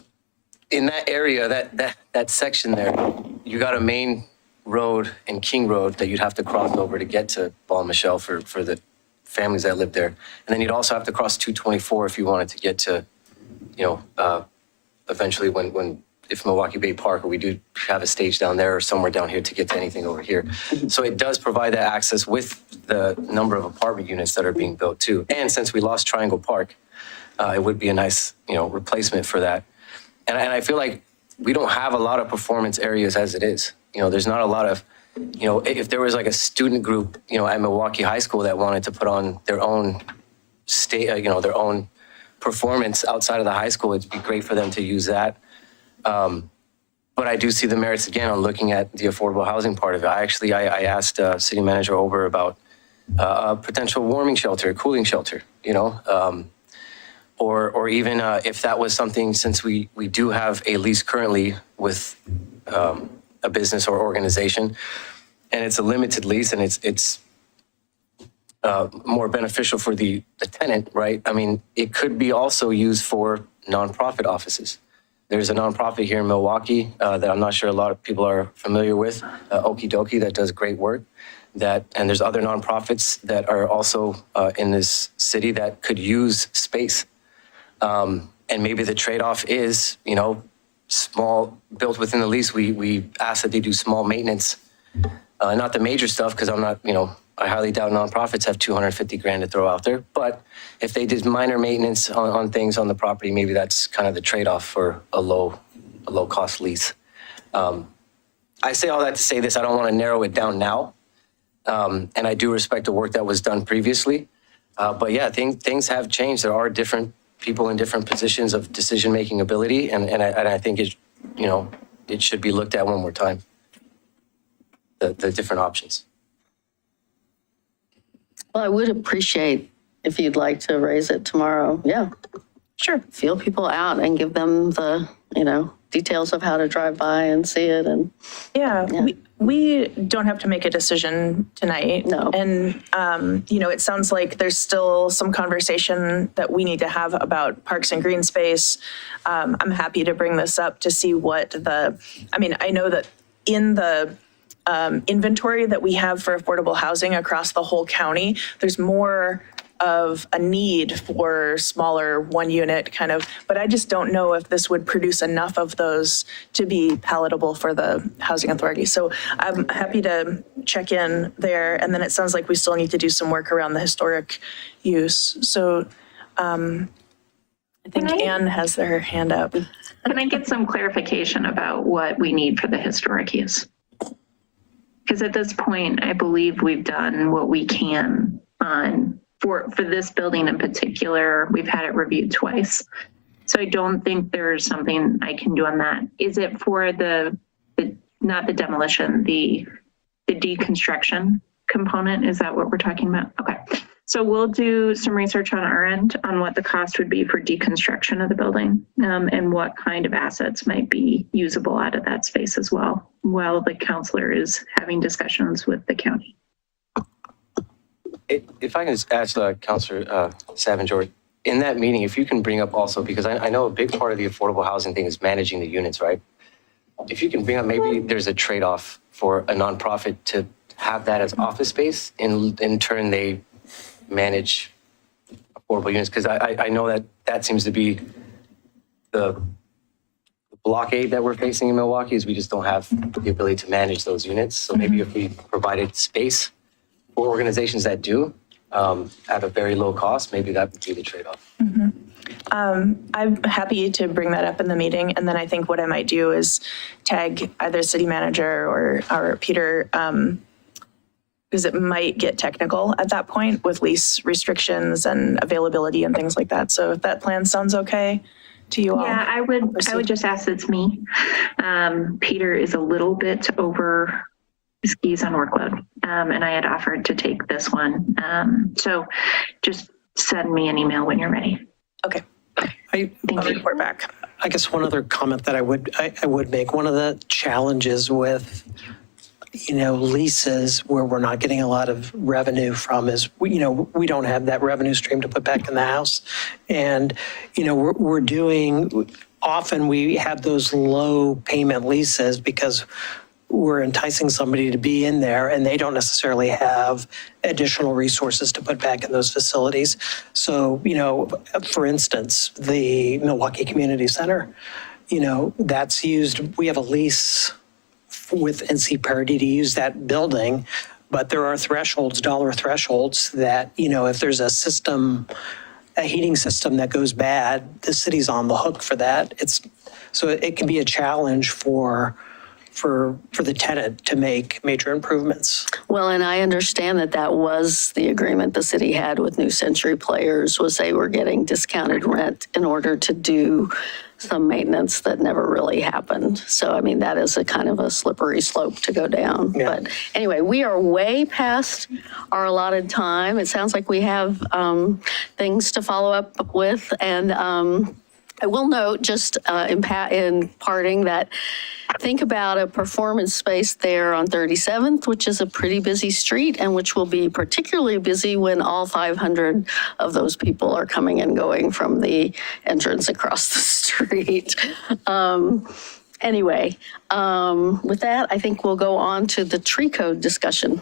in that area, that section there, you got a main road and King Road that you'd have to cross over to get to Ball Michelle for the families that live there. And then you'd also have to cross 224 if you wanted to get to, eventually if Milwaukie Bay Park, or we do have a stage down there or somewhere down here to get to anything over here. So it does provide that access with the number of apartment units that are being built too. And since we lost Triangle Park, it would be a nice, replacement for that. And I feel like we don't have a lot of performance areas as it is. There's not a lot of, if there was like a student group, at Milwaukie High School that wanted to put on their own their own performance outside of the high school, it'd be great for them to use that. But I do see the merits again on looking at the affordable housing part of it. I asked City Manager Ober about a potential warming shelter, cooling shelter, or even if that was something, since we do have a lease currently with a business or organization, and it's a limited lease, and it's more beneficial for the tenant, right? I mean, it could be also used for nonprofit offices. There's a nonprofit here in Milwaukie that I'm not sure a lot of people are familiar with, Okie Dokie, that does great work. And there's other nonprofits that are also in this city that could use space. And maybe the trade-off is, small, built within the lease, we ask that they do small maintenance, not the major stuff, because I'm not, I highly doubt nonprofits have $250,000 to throw out there. But if they did minor maintenance on things on the property, maybe that's kind of the trade-off for a low cost lease. I say all that to say this, I don't want to narrow it down now. And I do respect the work that was done previously. But yeah, things have changed. There are different people in different positions of decision-making ability. And I think it should be looked at one more time. The different options. Well, I would appreciate if you'd like to raise it tomorrow. Yeah, Sure. feel people out and give them the, details of how to drive by and see it. And Yeah, we don't have to make a decision tonight. No. And, it sounds like there's still some conversation that we need to have about parks and green space. I'm happy to bring this up to see I know that in the inventory that we have for affordable housing across the whole county, there's more of a need for smaller one unit but I just don't know if this would produce enough of those to be palatable for the housing authority. So I'm happy to check in there. And then it sounds like we still need to do some work around the historic use. So I think Anne has her hand up. Can I get some clarification about what we need for the historic use? Because at this point, I believe we've done what we can for this building in particular. We've had it reviewed twice. So I don't think there's something I can do on that. Is it for the not the demolition, the deconstruction component? Is that what we're talking about? Okay. So we'll do some research on our end on what the cost would be for deconstruction of the building, and what kind of assets might be usable out of that space as well, while the counselor is having discussions with the county. If I can just ask Councilor Savinger, in that meeting, if you can bring up also, because I know a big part of the affordable housing thing is managing the units, right? If you can bring up, maybe there's a trade-off for a nonprofit to have that as office space, in turn they manage affordable units, because I know that seems to be the blockade that we're facing in Milwaukie, is we just don't have the ability to manage those units. So maybe if we provided space for organizations that do at a very low cost, maybe that would be the trade-off. I'm happy to bring that up in the meeting. And then I think what I might do is tag either city manager or Peter, because it might get technical at that point with lease restrictions and availability and things like that. So if that plan sounds okay to you all. Yeah, I would just ask it's me. Peter is a little bit over skis on workload, and I had offered to take this one. So just send me an email when you're ready. Okay. I'll report back. I guess one other comment that I would make, one of the challenges with, leases where we're not getting a lot of revenue from is, we don't have that revenue stream to put back in the house. And, often we have those low payment leases because we're enticing somebody to be in there and they don't necessarily have additional resources to put back in those facilities. So, for instance, the Milwaukie Community Center, that's used, we have a lease with NC Parity to use that building, but there are thresholds, dollar thresholds that, if there's a heating system that goes bad, the city's on the hook for that. So it can be a challenge for the tenant to make major improvements. Well, and I understand that was the agreement the city had with New Century Players, was they were getting discounted rent in order to do some maintenance that never really happened. So, I mean, that is a kind of a slippery slope to go down. Yeah. But anyway, we are way past our allotted time. It sounds like we have things to follow up with. And I will note just in parting that think about a performance space there on 37th, which is a pretty busy street and which will be particularly busy when all 500 of those people are coming and going from the entrance across the street. Anyway, with that, I think we'll go on to the tree code discussion.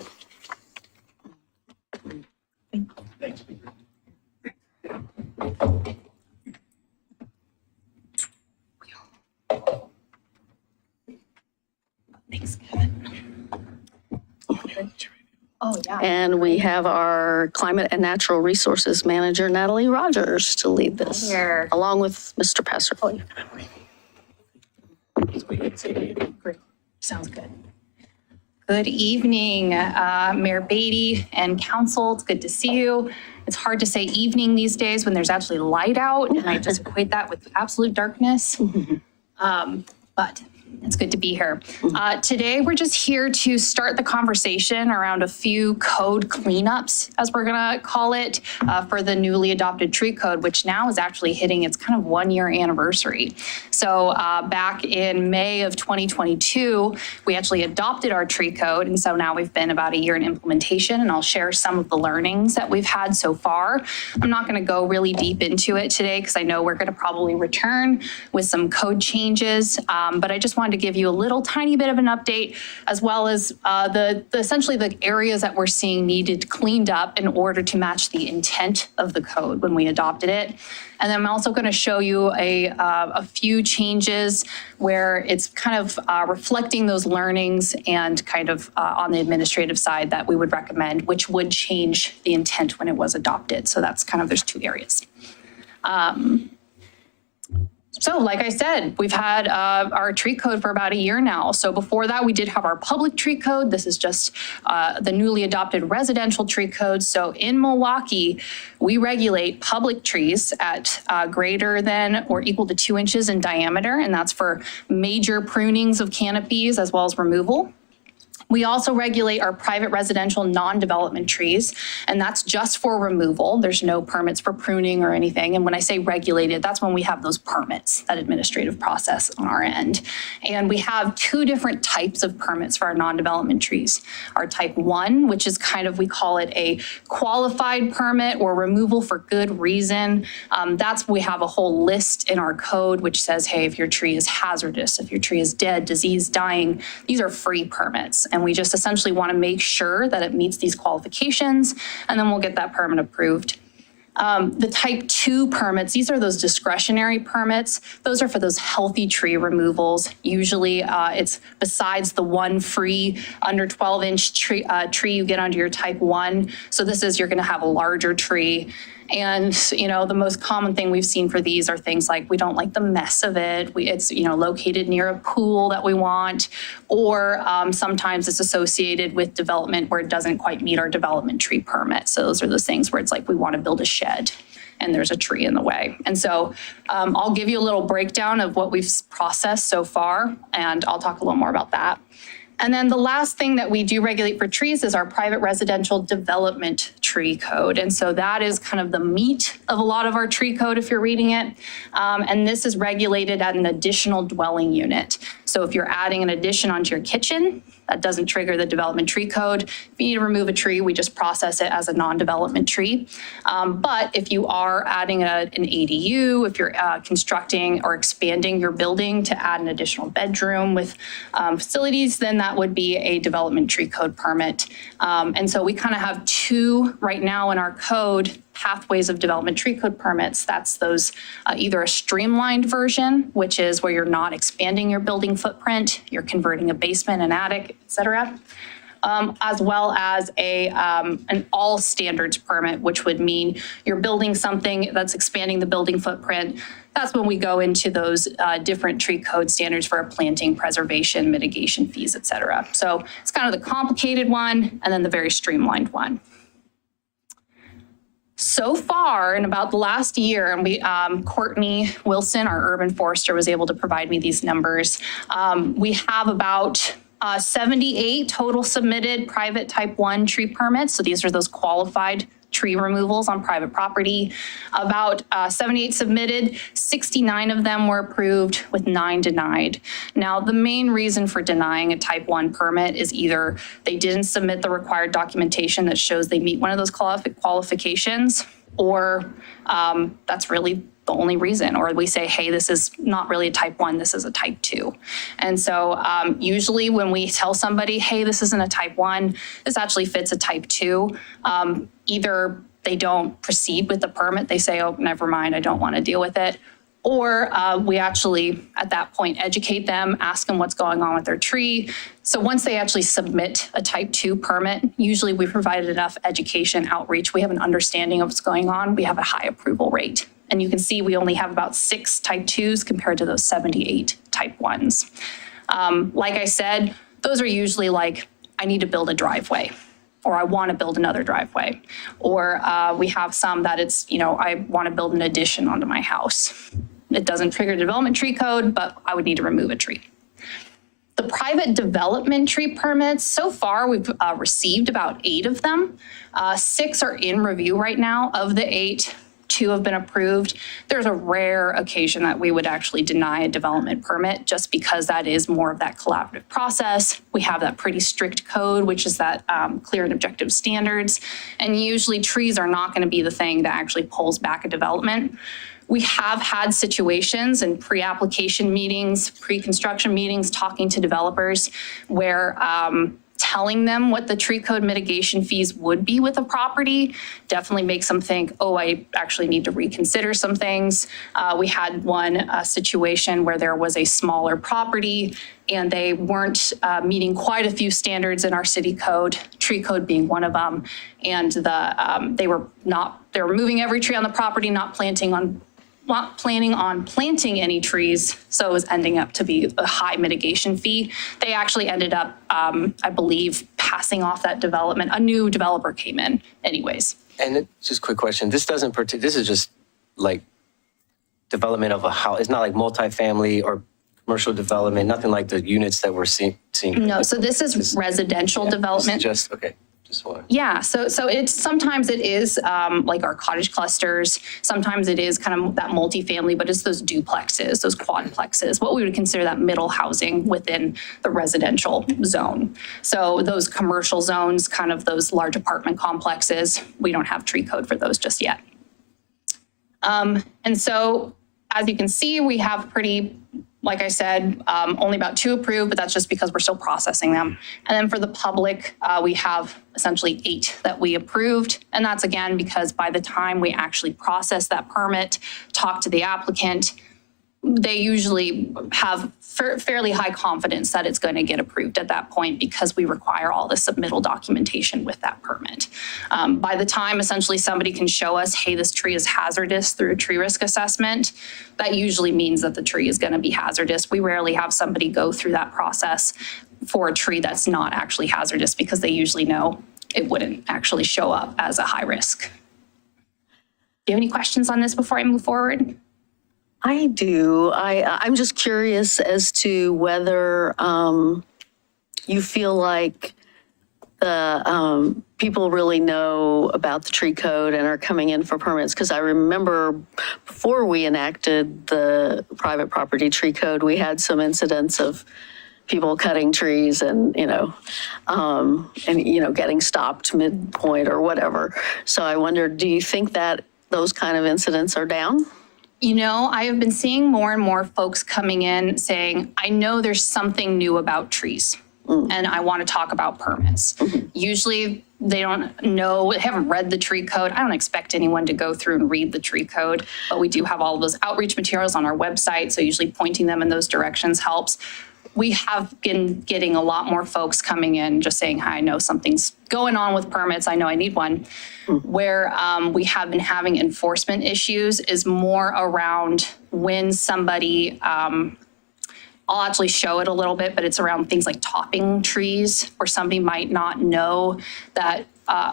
Thanks. Oh, yeah. And we have our Climate and Natural Resources Manager, Natalie Rogers, to lead this, along with Mr. Passerly. Sounds good. Good evening, Mayor Beatty and council. It's good to see you. It's hard to say evening these days when there's actually light out, and I just equate that with absolute darkness. But it's good to be here. Today, we're just here to start the conversation around a few code cleanups, as we're gonna call it, for the newly adopted tree code, which now is actually hitting its kind of 1-year anniversary. So back in May of 2022, we actually adopted our tree code. And so now we've been about a year in implementation, and I'll share some of the learnings that we've had so far. I'm not gonna go really deep into it today because I know we're gonna probably return with some code changes, but I just wanted to give you a little tiny bit of an update, as well as essentially the areas that we're seeing needed cleaned up in order to match the intent of the code when we adopted it. And then I'm also going to show you a few changes where it's kind of reflecting those learnings and kind of on the administrative side that we would recommend, which would change the intent when it was adopted. So that's kind of, there's 2 areas. So like I said, we've had our tree code for about a year now. So before that, we did have our public tree code. This is just the newly adopted residential tree code. So in Milwaukie, we regulate public trees at greater than or equal to 2 inches in diameter, and that's for major prunings of canopies as well as removal. We also regulate our private residential non-development trees, and that's just for removal. There's no permits for pruning or anything. And when I say regulated, that's when we have those permits, that administrative process on our end. And we have 2 different types of permits for our non-development trees. Our type 1, which is kind of, we call it a qualified permit or removal for good reason. We have a whole list in our code which says, hey, if your tree is hazardous, if your tree is dead, diseased, dying, these are free permits. And we just essentially want to make sure that it meets these qualifications, and then we'll get that permit approved. The type 2 permits, these are those discretionary permits. Those are for those healthy tree removals. Usually it's besides the 1 free under 12-inch tree you get under your type 1. So this is, you're going to have a larger tree. And, you know, the most common thing we've seen for these are things like, we don't like the mess of it. It's, you know, located near a pool that we want, or sometimes it's associated with development where it doesn't quite meet our development tree permit. So those are those things where it's like, we want to build a shed and there's a tree in the way. And so I'll give you a little breakdown of what we've processed so far, and I'll talk a little more about that. And then the last thing that we do regulate for trees is our private residential development tree code. And so that is kind of the meat of a lot of our tree code if you're reading it. And this is regulated at an additional dwelling unit. So if you're adding an addition onto your kitchen, that doesn't trigger the development tree code. If you need to remove a tree, we just process it as a non-development tree. But if you are adding an ADU, if you're constructing or expanding your building to add an additional bedroom with facilities, then that would be a development tree code permit. And so we kind of have 2 right now in our code pathways of development tree code permits. That's those either a streamlined version, which is where you're not expanding your building footprint, you're converting a basement, an attic, et cetera, as well as an all standards permit, which would mean you're building something that's expanding the building footprint. That's when we go into those different tree code standards for planting, preservation, mitigation fees, et cetera. So it's kind of the complicated one and then the very streamlined one. So far, in about the last year, and Courtney Wilson, our urban forester, was able to provide me these numbers. We have about 78 total submitted private type 1 tree permits. So these are those qualified tree removals on private property. About 78 submitted, 69 of them were approved with 9 denied. Now, the main reason for denying a type 1 permit is either they didn't submit the required documentation that shows they meet one of those qualifications, or that's really the only reason, or we say, hey, this is not really a type 1, this is a type 2. And so usually when we tell somebody, hey, this isn't a type 1, this actually fits a type 2, either they don't proceed with the permit, they say, oh, never mind, I don't want to deal with it. Or we actually, at that point, educate them, ask them what's going on with their tree. So once they actually submit a type 2 permit, usually we provided enough education, outreach, we have an understanding of what's going on, we have a high approval rate. And you can see we only have about 6 type 2s compared to those 78 type 1s. Like I said, those are usually like, I need to build a driveway, or I want to build another driveway. Or we have some that it's, I want to build an addition onto my house. It doesn't trigger development tree code, but I would need to remove a tree. The private development tree permits, so far we've received about 8 of them. 6 are in review right now. Of the 8, 2 have been approved. There's a rare occasion that we would actually deny a development permit just because that is more of that collaborative process. We have that pretty strict code, which is that clear and objective standards. And usually trees are not going to be the thing that actually pulls back a development. We have had situations in pre-application meetings, pre-construction meetings, talking to developers where telling them what the tree code mitigation fees would be with a property definitely makes them think, oh, I actually need to reconsider some things. We had one situation where there was a smaller property and they weren't meeting quite a few standards in our city code, tree code being one of them. And they were moving every tree on the property, not planning on planting any trees, so it was ending up to be a high mitigation fee. They actually ended up, I believe, passing off that development. A new developer came in anyways. And just a quick question. This is just like development of a house. It's not like multifamily or commercial development, nothing like the units that we're seeing. No, so this is residential development. Just, okay. Yeah, so sometimes it is like our cottage clusters. Sometimes it is kind of that multifamily, but it's those duplexes, those quadplexes, what we would consider that middle housing within the residential zone. So those commercial zones, kind of those large apartment complexes, we don't have tree code for those just yet. And so as you can see, we have like I said, only about 2 approved, but that's just because we're still processing them. And then for the public, we have essentially 8 that we approved. And that's again, because by the time we actually process that permit, talk to the applicant, they usually have fairly high confidence that it's going to get approved at that point because we require all the submittal documentation with that permit. By the time essentially somebody can show us, hey, this tree is hazardous through a tree risk assessment, that usually means that the tree is going to be hazardous. We rarely have somebody go through that process for a tree that's not actually hazardous because they usually know it wouldn't actually show up as a high risk. Do you have any questions on this before I move forward? I do. I'm just curious as to whether you feel like the people really know about the tree code and are coming in for permits. Because I remember before we enacted the private property tree code, we had some incidents of people cutting trees and getting stopped midpoint or whatever. So I wonder, do you think that those kind of incidents are down? I have been seeing more and more folks coming in saying, I know there's something new about trees and I want to talk about permits. Usually they don't know, they haven't read the tree code. I don't expect anyone to go through and read the tree code, but we do have all of those outreach materials on our website. So usually pointing them in those directions helps. We have been getting a lot more folks coming in just saying, hi, I know something's going on with permits. I know I need one. Where we have been having enforcement issues is more around when somebody, I'll actually show it a little bit, but it's around things like topping trees, where somebody might not know that,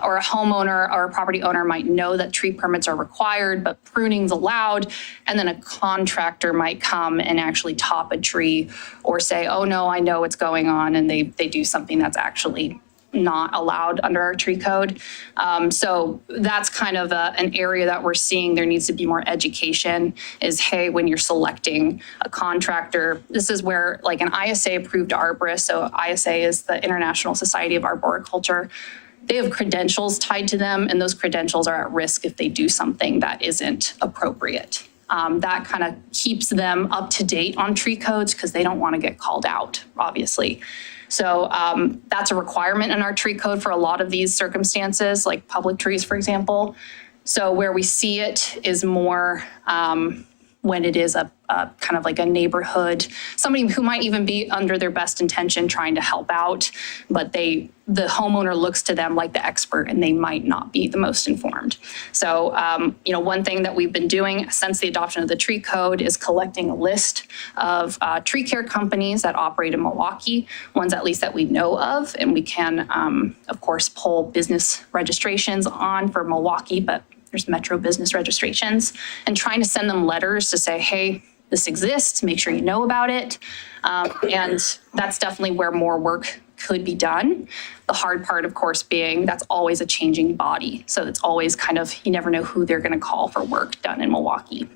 or a homeowner or a property owner might know that tree permits are required, but pruning's allowed. And then a contractor might come and actually top a tree or say, oh no, I know what's going on. And they do something that's actually not allowed under our tree code. So that's kind of an area that we're seeing there needs to be more education is, hey, when you're selecting a contractor, this is where like an ISA approved arborist. So ISA is the International Society of Arboriculture. They have credentials tied to them, and those credentials are at risk if they do something that isn't appropriate. That kind of keeps them up to date on tree codes because they don't want to get called out, obviously. So that's a requirement in our tree code for a lot of these circumstances, like public trees, for example. So where we see it is more when it is a kind of like a neighborhood, somebody who might even be under their best intention trying to help out, but the homeowner looks to them like the expert and they might not be the most informed. So, one thing that we've been doing since the adoption of the tree code is collecting a list of tree care companies that operate in Milwaukie, ones at least that we know of, and we can, of course, pull business registrations on for Milwaukie, but there's metro business registrations, and trying to send them letters to say, hey, this exists, make sure you know about it. And that's definitely where more work could be done. The hard part, of course, being that's always a changing body. So it's always kind of, you never know who they're gonna call for work done in Milwaukie.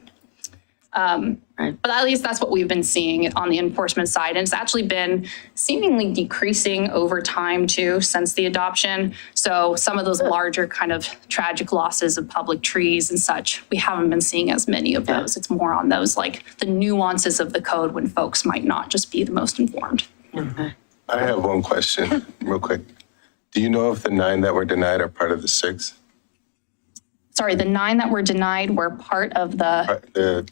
But at least that's what we've been seeing on the enforcement side. And it's actually been seemingly decreasing over time too, since the adoption. So some of those larger kind of tragic losses of public trees and such, we haven't been seeing as many of those. It's more on those like the nuances of the code when folks might not just be the most informed. I have one question real quick. Do you know if the 9 that were denied are part of the 6? Sorry, the 9 that were denied were part of the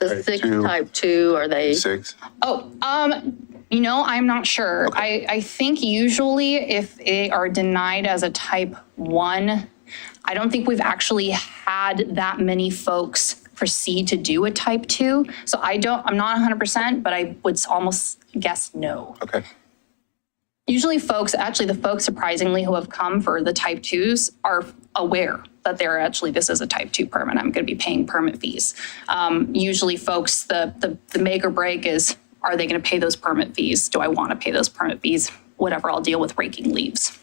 The 6 type 2, are they? 6? I'm not sure. Okay. I think usually if they are denied as a type 1, I don't think we've actually had that many folks proceed to do a type 2. So I'm not 100%, but I would almost guess no. Okay. Usually the folks surprisingly who have come for the type 2s are aware that this is a type 2 permit. I'm going to be paying permit fees. Usually folks, the make or break is, are they going to pay those permit fees? Do I want to pay those permit fees? Whatever, I'll deal with raking leaves.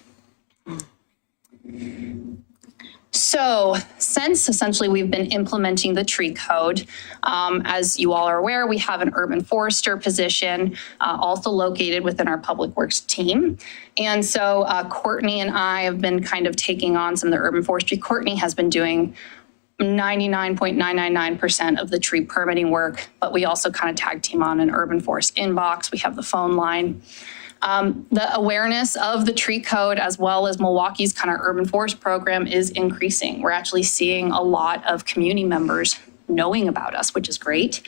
So since essentially we've been implementing the tree code, as you all are aware, we have an urban forester position also located within our public works team. And so Courtney and I have been kind of taking on some of the urban forestry. Courtney has been doing 99.999% of the tree permitting work, but we also kind of tag team on an urban forest inbox. We have the phone line. The awareness of the tree code as well as Milwaukee's kind of urban forest program is increasing. We're actually seeing a lot of community members knowing about us, which is great.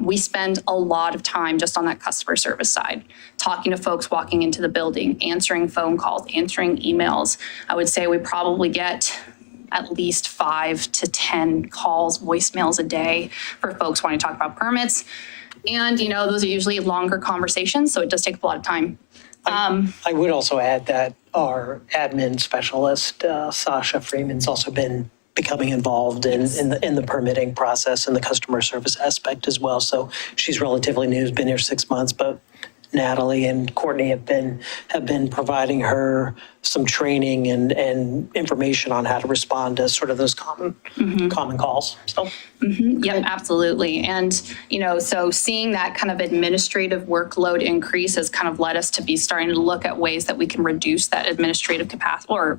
We spend a lot of time just on that customer service side, talking to folks walking into the building, answering phone calls, answering emails. I would say we probably get at least 5 to 10 calls, voicemails a day for folks wanting to talk about permits. And, those are usually longer conversations, so it does take a lot of time. I would also add that our admin specialist, Sasha Freeman's also been becoming involved in the permitting process and the customer service aspect as well. So she's relatively new, has been here 6 months, but Natalie and Courtney have been providing her some training and information on how to respond to sort of those common calls. So. Yep, absolutely. And, so seeing that kind of administrative workload increase has kind of led us to be starting to look at ways that we can reduce that administrative capacity or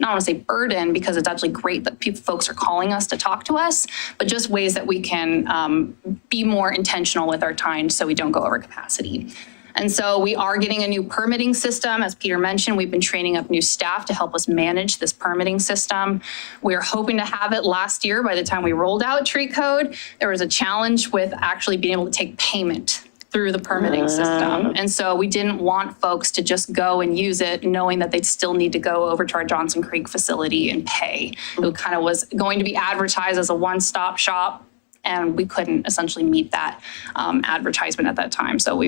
not want to say burden, because it's actually great that folks are calling us to talk to us, but just ways that we can be more intentional with our time so we don't go over capacity. And so we are getting a new permitting system. As Peter mentioned, we've been training up new staff to help us manage this permitting system. We're hoping to have it last year. By the time we rolled out tree code, there was a challenge with actually being able to take payment through the permitting system. And so we didn't want folks to just go and use it knowing that they'd still need to go over to our Johnson Creek facility and pay. It kind of was going to be advertised as a one-stop shop, and we couldn't essentially meet that advertisement at that time. So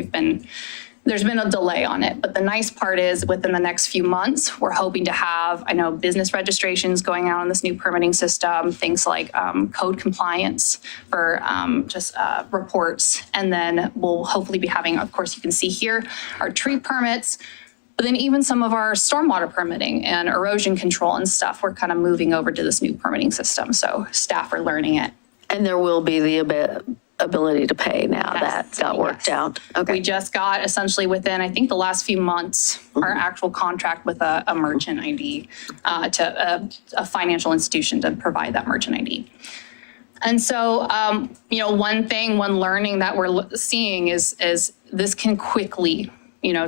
there's been a delay on it. But the nice part is within the next few months, we're hoping to have, business registrations going out on this new permitting system, things like code compliance for reports. And then we'll hopefully be having, of course, you can see here, our tree permits, but then even some of our stormwater permitting and erosion control and stuff, we're kind of moving over to this new permitting system. So staff are learning it. And there will be the ability to pay now. That got worked out. Okay. We just got essentially within, I think, the last few months, our actual contract with a merchant ID to a financial institution to provide that merchant ID. And so, one learning that we're seeing is this can quickly,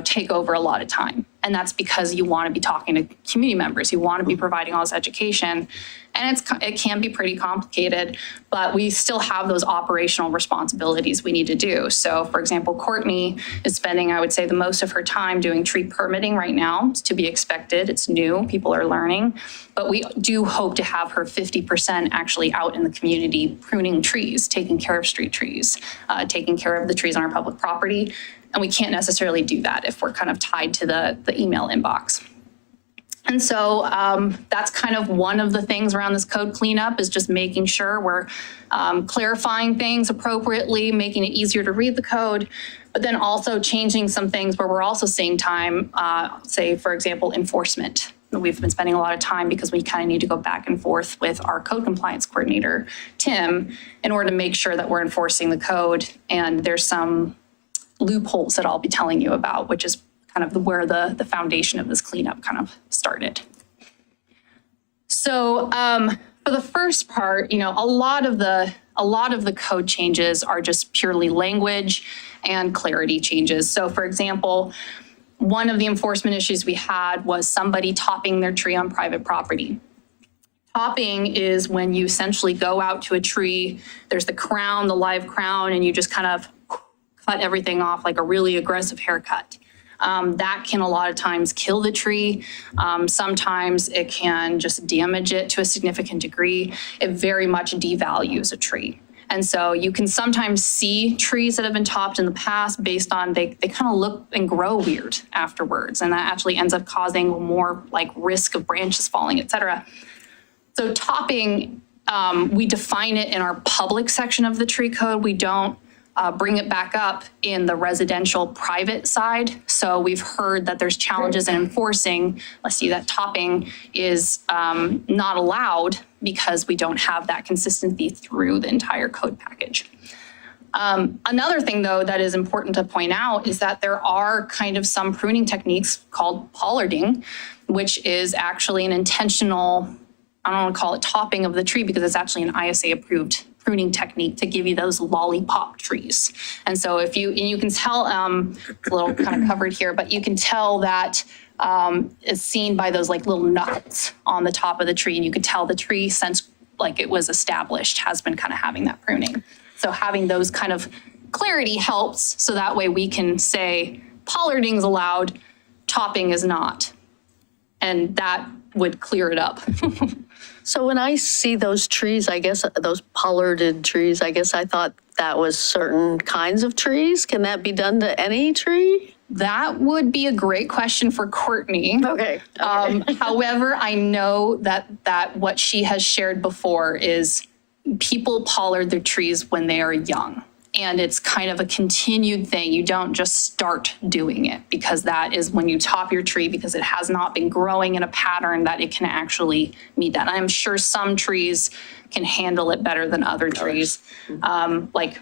take over a lot of time. And that's because you want to be talking to community members. You want to be providing all this education. And it can be pretty complicated, but we still have those operational responsibilities we need to do. So for example, Courtney is spending, I would say, the most of her time doing tree permitting right now. It's to be expected. It's new. People are learning. But we do hope to have her 50% actually out in the community pruning trees, taking care of street trees, taking care of the trees on our public property. And we can't necessarily do that if we're kind of tied to the email inbox. And so that's kind of one of the things around this code cleanup is just making sure we're clarifying things appropriately, making it easier to read the code, but then also changing some things where we're also seeing time, say, for example, enforcement. We've been spending a lot of time because we kind of need to go back and forth with our code compliance coordinator, Tim, in order to make sure that we're enforcing the code. And there's some loopholes that I'll be telling you about, which is kind of where the foundation of this cleanup kind of started. So for the first part, a lot of the code changes are just purely language and clarity changes. So for example, one of the enforcement issues we had was somebody topping their tree on private property. Topping is when you essentially go out to a tree, there's the crown, the live crown, and you just kind of cut everything off like a really aggressive haircut. That can a lot of times kill the tree. Sometimes it can just damage it to a significant degree. It very much devalues a tree. And so you can sometimes see trees that have been topped in the past based on they kind of look and grow weird afterwards. And that actually ends up causing more like risk of branches falling, et cetera. So topping, we define it in our public section of the tree code. We don't bring it back up in the residential private side. So we've heard that there's challenges in enforcing, let's see, that topping is not allowed because we don't have that consistency through the entire code package. Another thing though that is important to point out is that there are kind of some pruning techniques called pollarding, which is actually an intentional, I don't want to call it topping of the tree because it's actually an ISA approved pruning technique to give you those lollipop trees. And so if you can tell, it's a little kind of covered here, but you can tell that it's seen by those like little nuts on the top of the tree. And you can tell the tree since like it was established has been kind of having that pruning. So having those kind of clarity helps. So that way we can say pollarding is allowed, topping is not. And that would clear it up. So when I see those trees, I guess those pollarded trees, I guess I thought that was certain kinds of trees. Can that be done to any tree? That would be a great question for Courtney. Okay. However, I know that what she has shared before is people pollard their trees when they are young. And it's kind of a continued thing. You don't just start doing it because that is when you top your tree because it has not been growing in a pattern that it can actually meet that. And I'm sure some trees can handle it better than other trees. I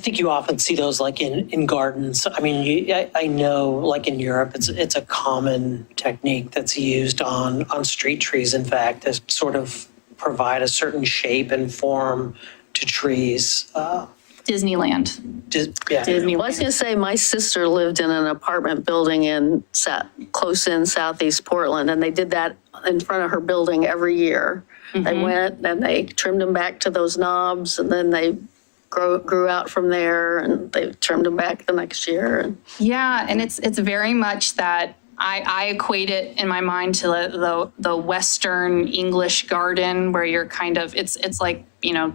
think you often see those like in gardens. I mean, I know like in Europe, it's a common technique that's used on street trees, in fact, to sort of provide a certain shape and form to trees. Disneyland. Yeah. Well, I was going to say, my sister lived in an apartment building close in Southeast Portland, and they did that in front of her building every year. They went and they trimmed them back to those knobs, and then they grew out from there, and they trimmed them back the next year. Yeah, and it's very much that I equate it in my mind to the Western English garden where you're kind of, it's like,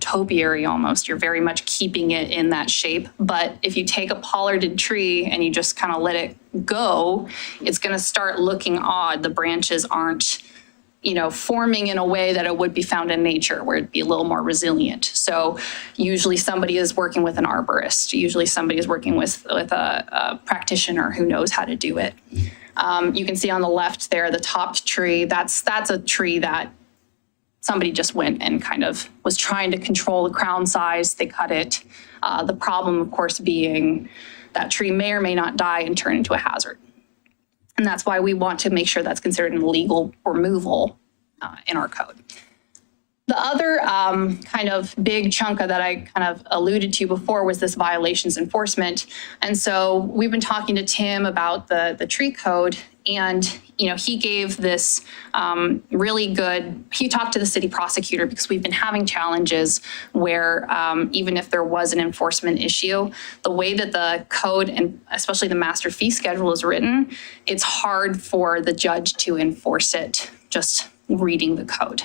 topiary almost. You're very much keeping it in that shape. But if you take a pollarded tree and you just kind of let it go, it's going to start looking odd. The branches aren't, forming in a way that it would be found in nature where it'd be a little more resilient. So usually somebody is working with an arborist. Usually somebody is working with a practitioner who knows how to do it. You can see on the left there, the topped tree, that's a tree that somebody just went and kind of was trying to control the crown size. They cut it. The problem, of course, being that tree may or may not die and turn into a hazard. And that's why we want to make sure that's considered an illegal removal in our code. The other kind of big chunk that I kind of alluded to before was this violations enforcement. And so we've been talking to Tim about the tree code, and he gave this really good, he talked to the city prosecutor because we've been having challenges where even if there was an enforcement issue, the way that the code and especially the master fee schedule is written, it's hard for the judge to enforce it just reading the code.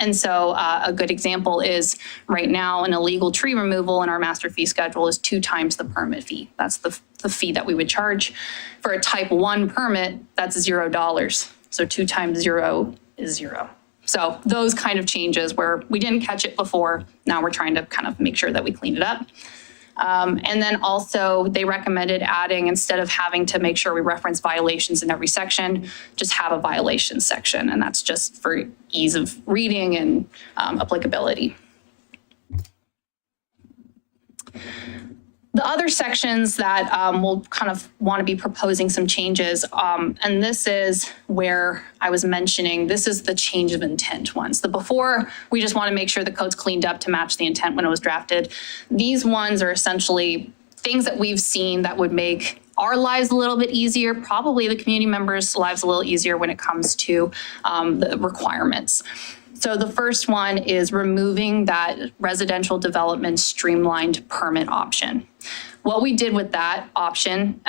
And so a good example is right now an illegal tree removal in our master fee schedule is 2 times the permit fee. That's the fee that we would charge. For a type 1 permit, that's $0. So 2 times 0 is 0. So those kind of changes where we didn't catch it before, now we're trying to kind of make sure that we clean it up. And then also they recommended adding, instead of having to make sure we reference violations in every section, just have a violations section. And that's just for ease of reading and applicability. The other sections that we'll kind of want to be proposing some changes, and this is where I was mentioning, this is the change of intent ones. The before, we just want to make sure the code's cleaned up to match the intent when it was drafted. These ones are essentially things that we've seen that would make our lives a little bit easier, probably the community members' lives a little easier when it comes to the requirements. So the first one is removing that residential development streamlined permit option. What we did with that option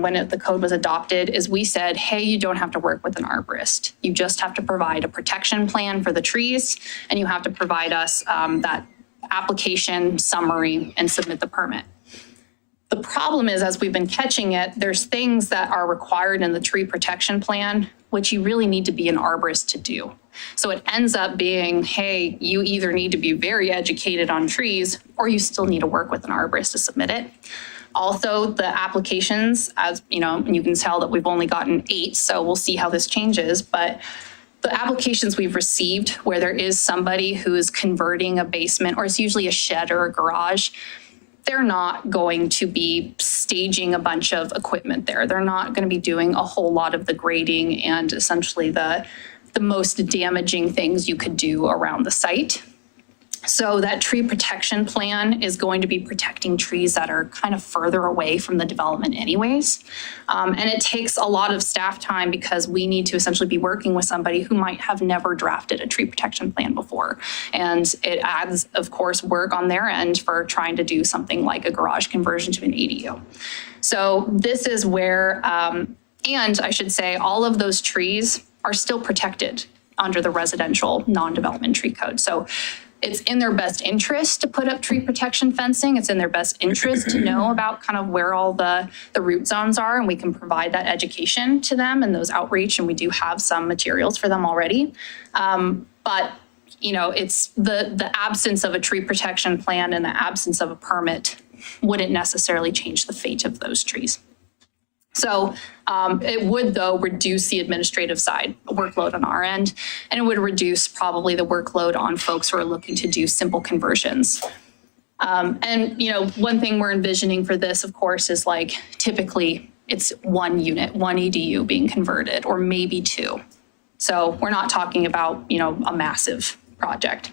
when the code was adopted is we said, hey, you don't have to work with an arborist. You just have to provide a protection plan for the trees, and you have to provide us that application summary and submit the permit. The problem is, as we've been catching it, there's things that are required in the tree protection plan, which you really need to be an arborist to do. So it ends up being, hey, you either need to be very educated on trees or you still need to work with an arborist to submit it. Also, the applications, as you know, and you can tell that we've only gotten 8, so we'll see how this changes, but the applications we've received where there is somebody who is converting a basement, or it's usually a shed or a garage, they're not going to be staging a bunch of equipment there. They're not going to be doing a whole lot of the grading and essentially the most damaging things you could do around the site. So that tree protection plan is going to be protecting trees that are kind of further away from the development anyways. And it takes a lot of staff time because we need to essentially be working with somebody who might have never drafted a tree protection plan before. And it adds, of course, work on their end for trying to do something like a garage conversion to an ADU. So this is where, and I should say, all of those trees are still protected under the residential non-development tree code. So it's in their best interest to put up tree protection fencing. It's in their best interest to know about kind of where all the root zones are, and we can provide that education to them and those outreach, and we do have some materials for them already. But it's the absence of a tree protection plan and the absence of a permit wouldn't necessarily change the fate of those trees. So it would, though, reduce the administrative side workload on our end, and it would reduce probably the workload on folks who are looking to do simple conversions. And one thing we're envisioning for this, of course, is like typically it's 1 unit, 1 EDU being converted, or maybe 2. So we're not talking about, a massive project.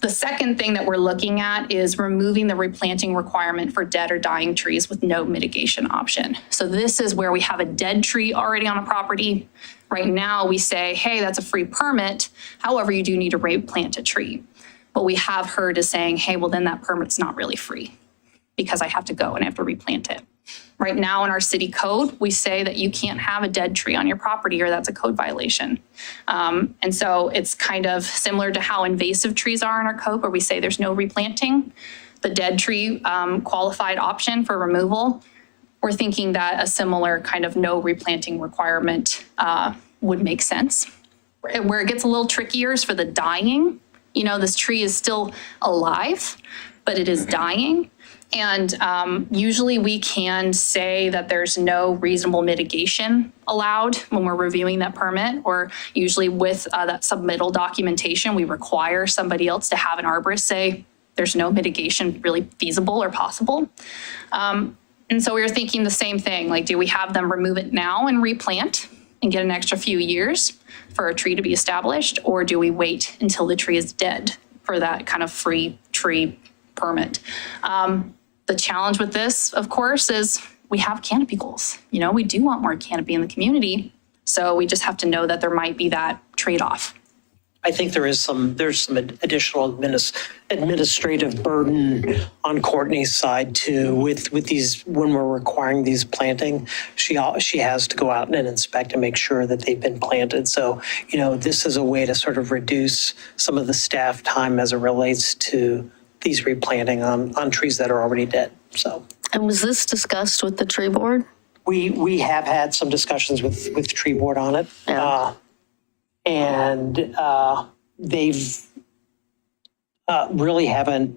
The second thing that we're looking at is removing the replanting requirement for dead or dying trees with no mitigation option. So this is where we have a dead tree already on a property. Right now we say, hey, that's a free permit. However, you do need to replant a tree. What we have heard is saying, hey, well, then that permit's not really free because I have to go and I have to replant it. Right now in our city code, we say that you can't have a dead tree on your property or that's a code violation. And so it's kind of similar to how invasive trees are in our code where we say there's no replanting. The dead tree qualified option for removal, we're thinking that a similar kind of no replanting requirement would make sense. Where it gets a little trickier is for the dying. This tree is still alive, but it is dying. And usually we can say that there's no reasonable mitigation allowed when we're reviewing that permit, or usually with that submittal documentation, we require somebody else to have an arborist say there's no mitigation really feasible or possible. And so we were thinking the same thing, like, do we have them remove it now and replant? and get an extra few years for a tree to be established? Or do we wait until the tree is dead for that kind of free tree permit? The challenge with this, of course, is we have canopy goals. You know, we do want more canopy in the community. So we just have to know that there might be that trade-off. I think there's some additional administrative burden on Courtney's side too, with these, when we're requiring these planting, she has to go out and inspect and make sure that they've been planted. So, you know, this is a way to sort of reduce some of the staff time as it relates to these replanting on trees that are already dead, so. And was this discussed with the tree board? We have had some discussions with tree board on it. Yeah. And they've really haven't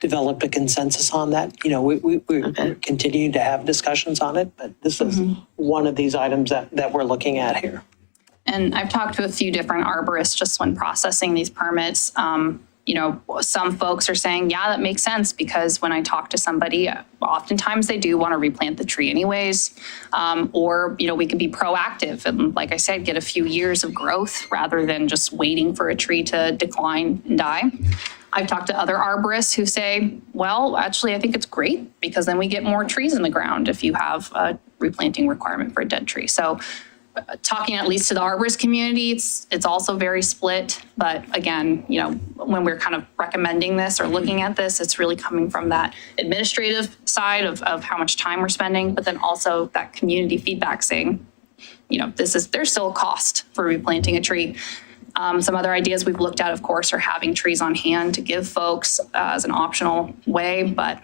developed a consensus on that. You know, we're continuing to have discussions on it, but this is one of these items that we're looking at here. And I've talked to a few different arborists just when processing these permits. You know, some folks are saying, yeah, that makes sense, because when I talk to somebody, oftentimes they do want to replant the tree anyways. Or, you know, we can be proactive and, like I said, get a few years of growth rather than just waiting for a tree to decline and die. I've talked to other arborists who say, well, actually, I think it's great because then we get more trees in the ground if you have a replanting requirement for a dead tree. So talking at least to the arborist community, it's also very split. But again, you know, when we're kind of recommending this or looking at this, it's really coming from that administrative side of how much time we're spending, but then also that community feedback saying, you know, there's still a cost for replanting a tree. Some other ideas we've looked at, of course, are having trees on hand to give folks as an optional way, but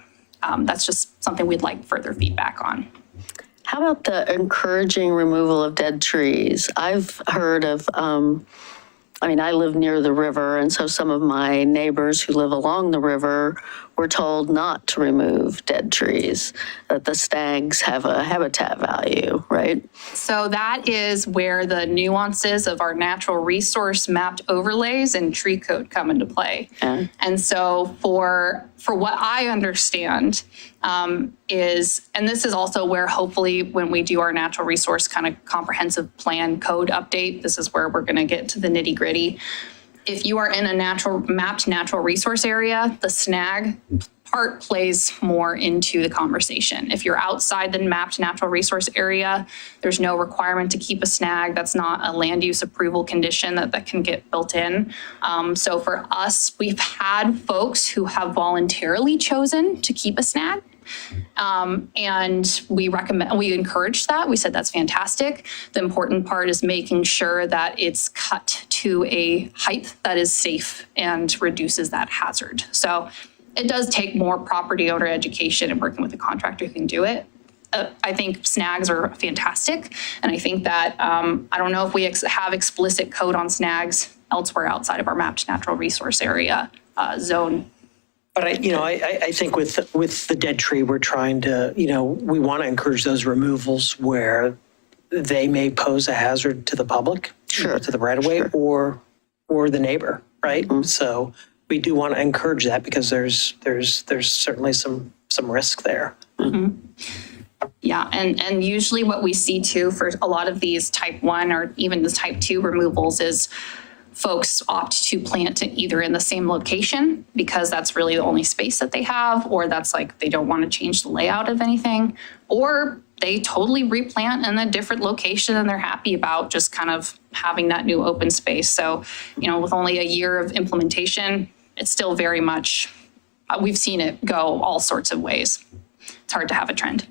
that's just something we'd like further feedback on. How about the encouraging removal of dead trees? I've heard of, I mean, I live near the river, and so some of my neighbors who live along the river were told not to remove dead trees, that the snags have a habitat value, right? So that is where the nuances of our natural resource mapped overlays and tree code come into play. Yeah. And so for what I understand is, and this is also where hopefully when we do our natural resource kind of comprehensive plan code update, this is where we're going to get to the nitty gritty. If you are in a mapped natural resource area, the snag part plays more into the conversation. If you're outside the mapped natural resource area, there's no requirement to keep a snag. That's not a land use approval condition that can get built in. So for us, we've had folks who have voluntarily chosen to keep a snag. And we encourage that. We said that's fantastic. The important part is making sure that it's cut to a height that is safe and reduces that hazard. So it does take more property owner education and working with a contractor who can do it. I think snags are fantastic. And I think that, I don't know if we have explicit code on snags elsewhere outside of our mapped natural resource area zone. But I think with the dead tree, we're trying to, we want to encourage those removals where they may pose a hazard to the public, Sure. to the right of way, or the neighbor, right? Mm-hmm. So we do want to encourage that because there's certainly some risk there. Mm-hmm. Yeah, and usually what we see too for a lot of these type 1 or even the type 2 removals is folks opt to plant either in the same location because that's really the only space that they have, or that's like they don't want to change the layout of anything, or they totally replant in a different location and they're happy about just kind of having that new open space. So, with only a year of implementation, it's still very much, we've seen it go all sorts of ways. It's hard to have a trend.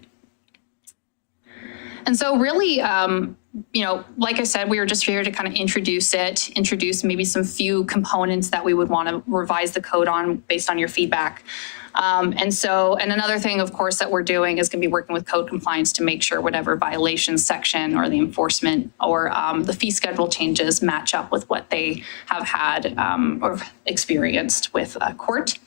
And so really, like I said, we were just here to kind of introduce maybe some few components that we would want to revise the code on based on your feedback. And another thing, of course, that we're doing is going to be working with code compliance to make sure whatever violations section or the enforcement or the fee schedule changes match up with what they have had or experienced with court.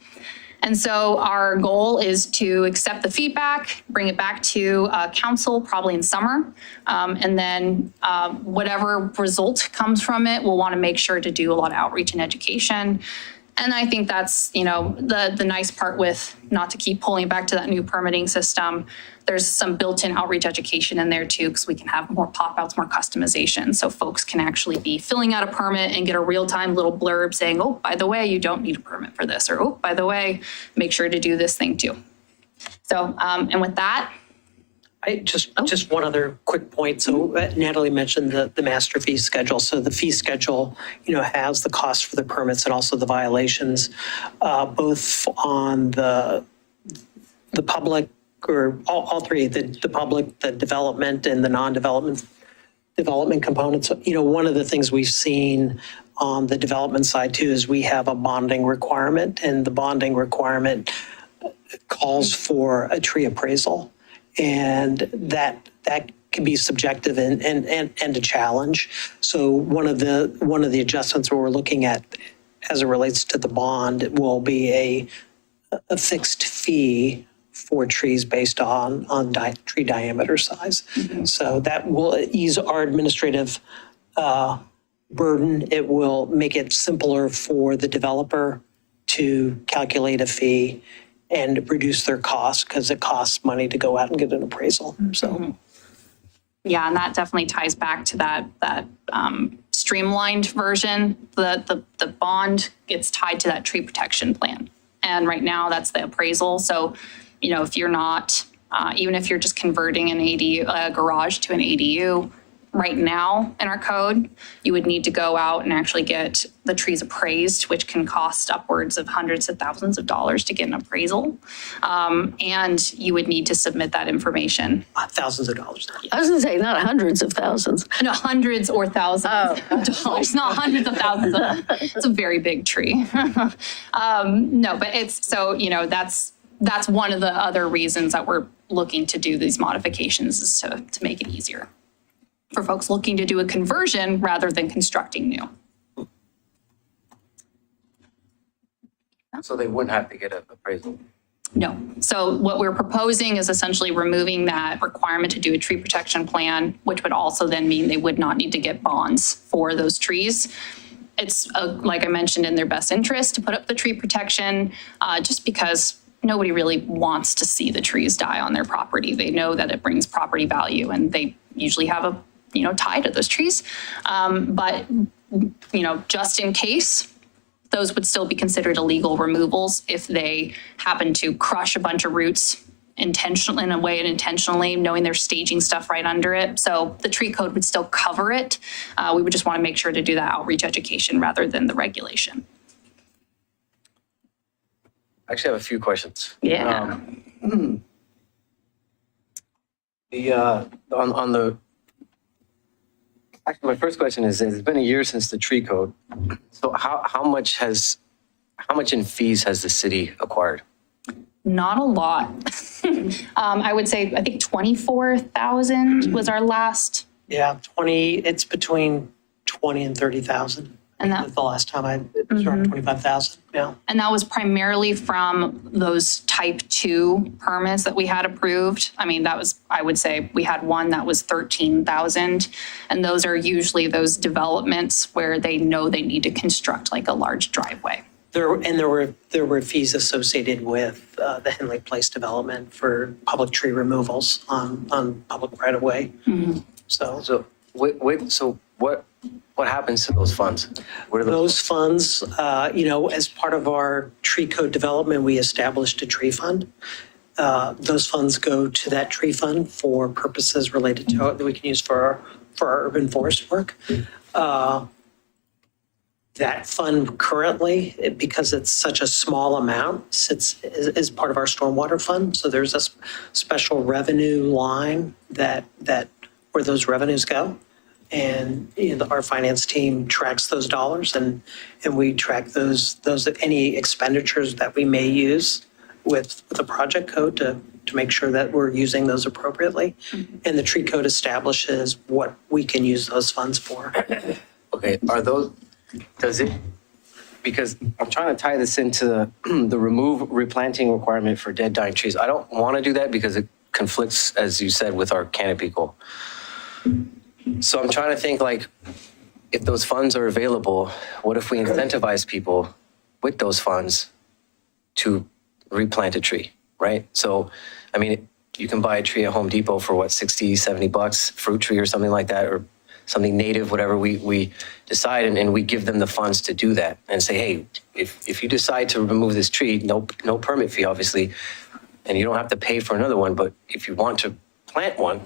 And so our goal is to accept the feedback, bring it back to council probably in summer. And then whatever result comes from it, we'll want to make sure to do a lot of outreach and education. And I think that's, the nice part with not to keep pulling back to that new permitting system. there's some built-in outreach education in there too, because we can have more pop-outs, more customization. So folks can actually be filling out a permit and get a real-time little blurb saying, oh, by the way, you don't need a permit for this, or oh, by the way, make sure to do this thing too. So, and with that, Just one other quick point. So Natalie mentioned the master fee schedule. So the fee schedule, has the cost for the permits and also the violations, both on the public, or all three, the public, the development, and the non-development components. One of the things we've seen on the development side too is we have a bonding requirement, and the bonding requirement calls for a tree appraisal. And that can be subjective and a challenge. So one of the adjustments we're looking at as it relates to the bond will be a fixed fee for trees based on tree diameter size. Mm-hmm. So that will ease our administrative burden. It will make it simpler for the developer to calculate a fee and reduce their costs, because it costs money to go out and get an appraisal. So, yeah, and that definitely ties back to that streamlined version. The bond gets tied to that tree protection plan, and right now that's the appraisal. So, if you're not, even if you're just converting an ADU, a garage to an ADU, right now in our code, you would need to go out and actually get the trees appraised, which can cost upwards of hundreds of thousands of dollars to get an appraisal. And you would need to submit that information. thousands of dollars. I was gonna say, not hundreds of thousands. No, hundreds or thousands of dollars, not hundreds of thousands. It's a very big tree. No, but it's, so, that's one of the other reasons that we're looking to do these modifications, is to make it easier for folks looking to do a conversion rather than constructing new. So they wouldn't have to get an appraisal? No. So what we're proposing is essentially removing that requirement to do a tree protection plan, which would also then mean they would not need to get bonds for those trees. It's, like I mentioned, in their best interest to put up the tree protection, just because nobody really wants to see the trees die on their property. They know that it brings property value, and they usually have a tie to those trees. But, just in case, those would still be considered illegal removals if they happen to crush a bunch of roots intentionally, knowing they're staging stuff right under it. So the tree code would still cover it. We would just want to make sure to do that outreach education rather than the regulation. I actually have a few questions. Yeah. Actually, my first question is, it's been a year since the tree code. So how much in fees has the city acquired? Not a lot. I would say, I think 24,000 was our last. Yeah, it's between 20 and 30,000. And that, the last time it was around 25,000, yeah. And that was primarily from those type 2 permits that we had approved. I mean, that was, I would say we had one that was 13,000. And those are usually those developments where they know they need to construct like a large driveway. There were fees associated with the Henley Place development for public tree removals on public right of way. Mm-hmm. So what happens to those funds? Where are those funds, as part of our tree code development, we established a tree fund. Those funds go to that tree fund for purposes related to that we can use for our urban forest work. That fund currently, because it's such a small amount, sits as part of our stormwater fund. So there's a special revenue line that where those revenues go. And our finance team tracks those dollars, and we track those any expenditures that we may use with the project code to make sure that we're using those appropriately. Mm-hmm. And the tree code establishes what we can use those funds for. Okay, because I'm trying to tie this into the replanting requirement for dead, dying trees. I don't want to do that because it conflicts, as you said, with our canopy goal. So I'm trying to think, like, if those funds are available, what if we incentivize people with those funds to replant a tree, right? So, I mean, you can buy a tree at Home Depot for what, 60, 70 bucks, fruit tree or something like that, or something native, whatever we decide, and we give them the funds to do that and say, hey, if you decide to remove this tree, no permit fee, obviously, and you don't have to pay for another one, but if you want to plant one,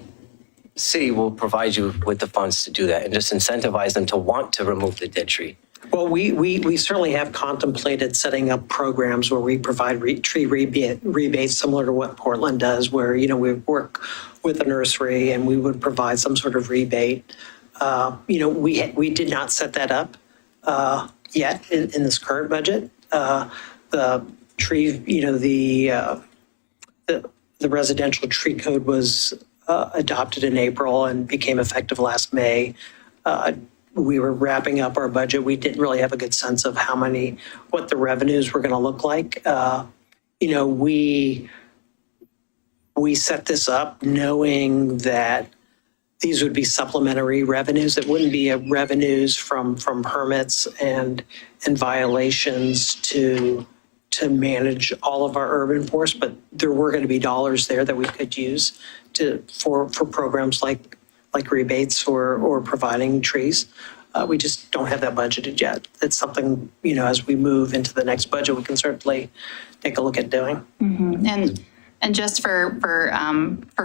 the city will provide you with the funds to do that and just incentivize them to want to remove the dead tree. Well, we certainly have contemplated setting up programs where we provide tree rebates similar to what Portland does, where, you know, we work with a nursery and we would provide some sort of rebate. You know, we did not set that up yet in this current budget. The tree, you know, the residential tree code was adopted in April and became effective last May. We were wrapping up our budget. We didn't really have a good sense of what the revenues were going to look like. You know, we set this up knowing that these would be supplementary revenues. It wouldn't be revenues from permits and violations to manage all of our urban forests, but there were going to be dollars there that we could use for programs like rebates or providing trees. We just don't have that budgeted yet. It's something, you know, as we move into the next budget, we can certainly take a look at doing. And just for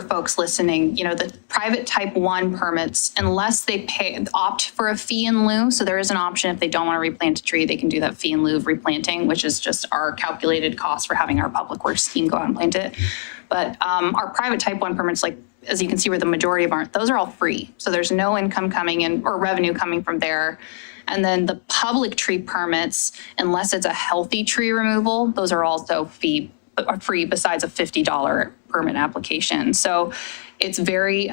folks listening, you know, the private type 1 permits, unless they opt for a fee in lieu, so there is an option if they don't want to replant a tree, they can do that fee in lieu of replanting, which is just our calculated cost for having our public works team go out and plant it. But our private type 1 permits, like, as you can see where the majority of those are all free. So there's no income coming in or revenue coming from there. And then the public tree permits, unless it's a healthy tree removal, those are also free besides a $50 permit application. So it's very,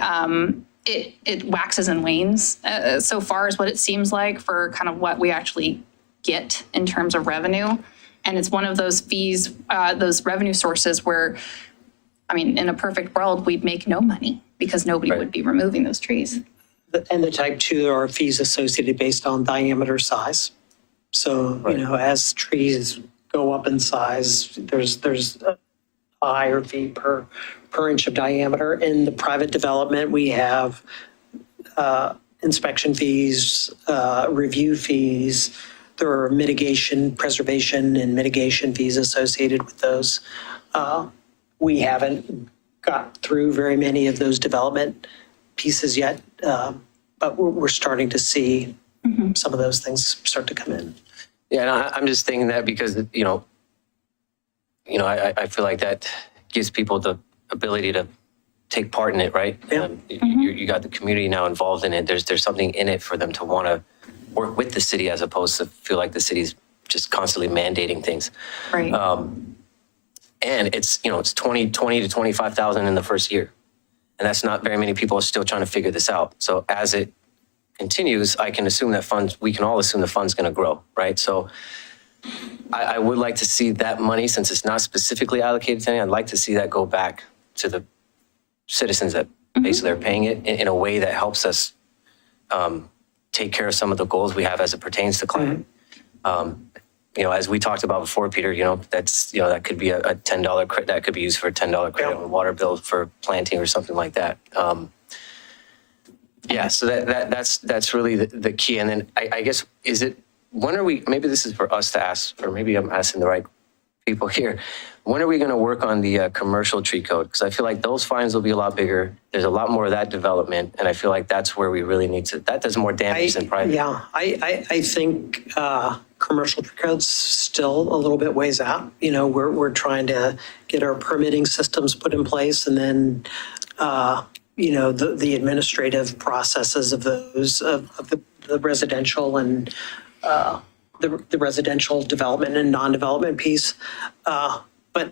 it waxes and wanes so far is what it seems like for kind of what we actually get in terms of revenue. And it's one of those fees, those revenue sources where, I mean, in a perfect world, we'd make no money because nobody would be removing those trees. And the type 2 are fees associated based on diameter size. So, you know, as trees go up in size, there's a higher fee per inch of diameter. In the private development, we have inspection fees, review fees. There are preservation and mitigation fees associated with those. We haven't got through very many of those development pieces yet, but we're starting to see some of those things start to come in. Yeah, and I'm just thinking that because, you know, I feel like that gives people the ability to take part in it, right? Yeah. You got the community now involved in it. There's something in it for them to want to work with the city as opposed to feel like the city's just constantly mandating things. Right. And it's, you know, it's 20 to 25,000 in the first year. And that's not very many people are still trying to figure this out. So as it continues, I can assume that we can all assume the fund's going to grow, right? So I would like to see that money, since it's not specifically allocated to anything, I'd like to see that go back to the citizens that basically are paying it in a way that helps us take care of some of the goals we have as it pertains to climate. You know, as we talked about before, Peter, you know, that could be a $10 credit, that could be used for a $10 credit on a water bill for planting or something like that. Yeah, so that's really the key. And then I guess, when are we, maybe this is for us to ask, or maybe I'm asking the right people here. When are we going to work on the commercial tree code? Because I feel like those fines will be a lot bigger. There's a lot more of that development. And I feel like that's where we really need to, that does more damage than private. Yeah, I think commercial tree code's still a little bit ways out. You know, we're trying to get our permitting systems put in place, and then, you know, the administrative processes of those, of the residential and the residential development and non-development piece. But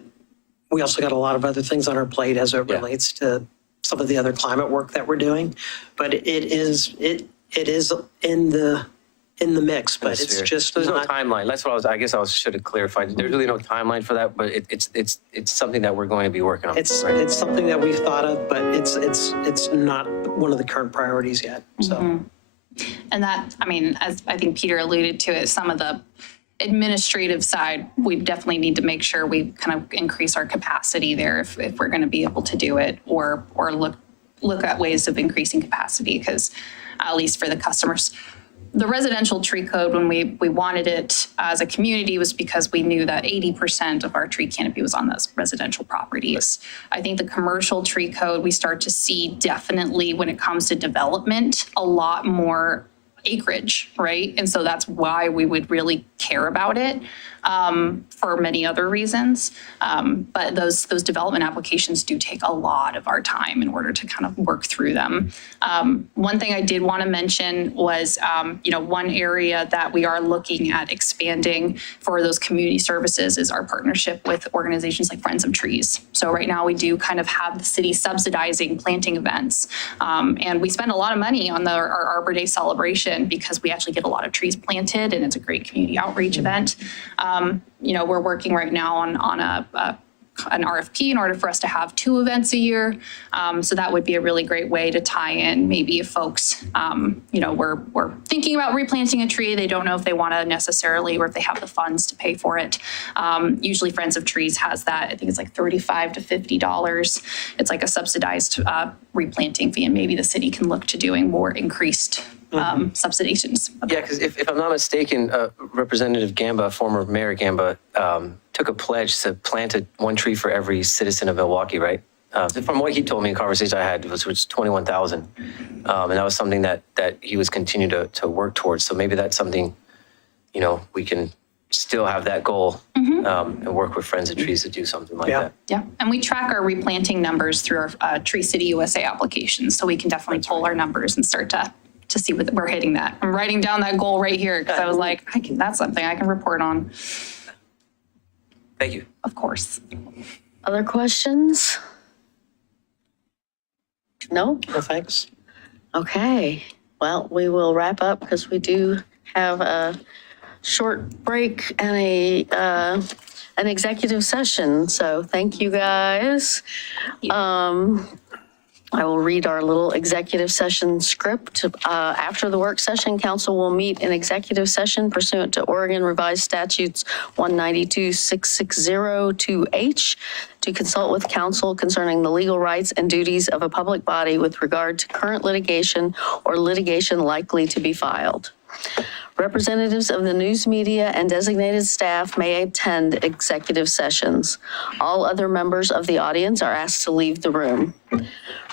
we also got a lot of other things on our plate as it relates to some of the other climate work that we're doing. But it is in the mix, but it's just there's not. No timeline. That's what I guess I should have clarified. There's really no timeline for that, but it's something that we're going to be working on. It's something that we've thought of, but it's not one of the current priorities yet. So. And that, I mean, as I think Peter alluded to it, some of the administrative side, we definitely need to make sure we kind of increase our capacity there if we're going to be able to do it, or look at ways of increasing capacity, because at least for the customers. The residential tree code, when we wanted it as a community, was because we knew that 80% of our tree canopy was on those residential properties. I think the commercial tree code, we start to see definitely when it comes to development, a lot more acreage, right? And so that's why we would really care about it, for many other reasons. But those development applications do take a lot of our time in order to kind of work through them. One thing I did want to mention was, one area that we are looking at expanding for those community services is our partnership with organizations like Friends of Trees. So right now we do kind of have the city subsidizing planting events. And we spend a lot of money on our Arbor Day celebration because we actually get a lot of trees planted, and it's a great community outreach event. We're working right now on an RFP in order for us to have 2 events a year. So that would be a really great way to tie in, maybe if folks, we're thinking about replanting a tree, they don't know if they want to necessarily, or if they have the funds to pay for it. Usually Friends of Trees has that. I think it's like $35 to $50. It's like a subsidized replanting fee, and maybe the city can look to doing more increased subsidizations. Yeah, because if I'm not mistaken, Representative Gamba, former Mayor Gamba, took a pledge to plant 1 tree for every citizen of Milwaukie, right? From what he told me in conversation I had, it was 21,000. And that was something that he was continuing to work towards. So maybe that's something, we can still have that goal and work with Friends of Trees to do something like that. Yeah, and we track our replanting numbers through our Tree City USA application. So we can definitely pull our numbers and start to see what we're hitting that. I'm writing down that goal right here because I was like, that's something I can report on. Thank you. Of course. Other questions? No? No, thanks. Okay. Well, we will wrap up because we do have a short break and an executive session. So thank you guys. I will read our little executive session script. After the work session, council will meet in executive session pursuant to Oregon Revised Statutes 192-660-2H to consult with counsel concerning the legal rights and duties of a public body with regard to current litigation or litigation likely to be filed. Representatives of the news media and designated staff may attend executive sessions. All other members of the audience are asked to leave the room.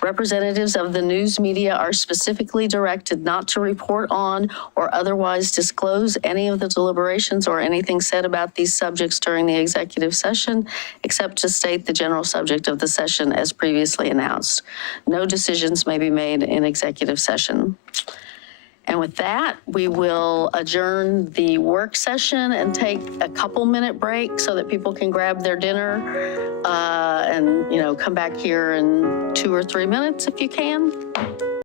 Representatives of the news media are specifically directed not to report on or otherwise disclose any of the deliberations or anything said about these subjects during the executive session, except to state the general subject of the session as previously announced. No decisions may be made in executive session. And with that, we will adjourn the work session and take a couple-minute break so that people can grab their dinner and, come back here in 2 or 3 minutes if you can.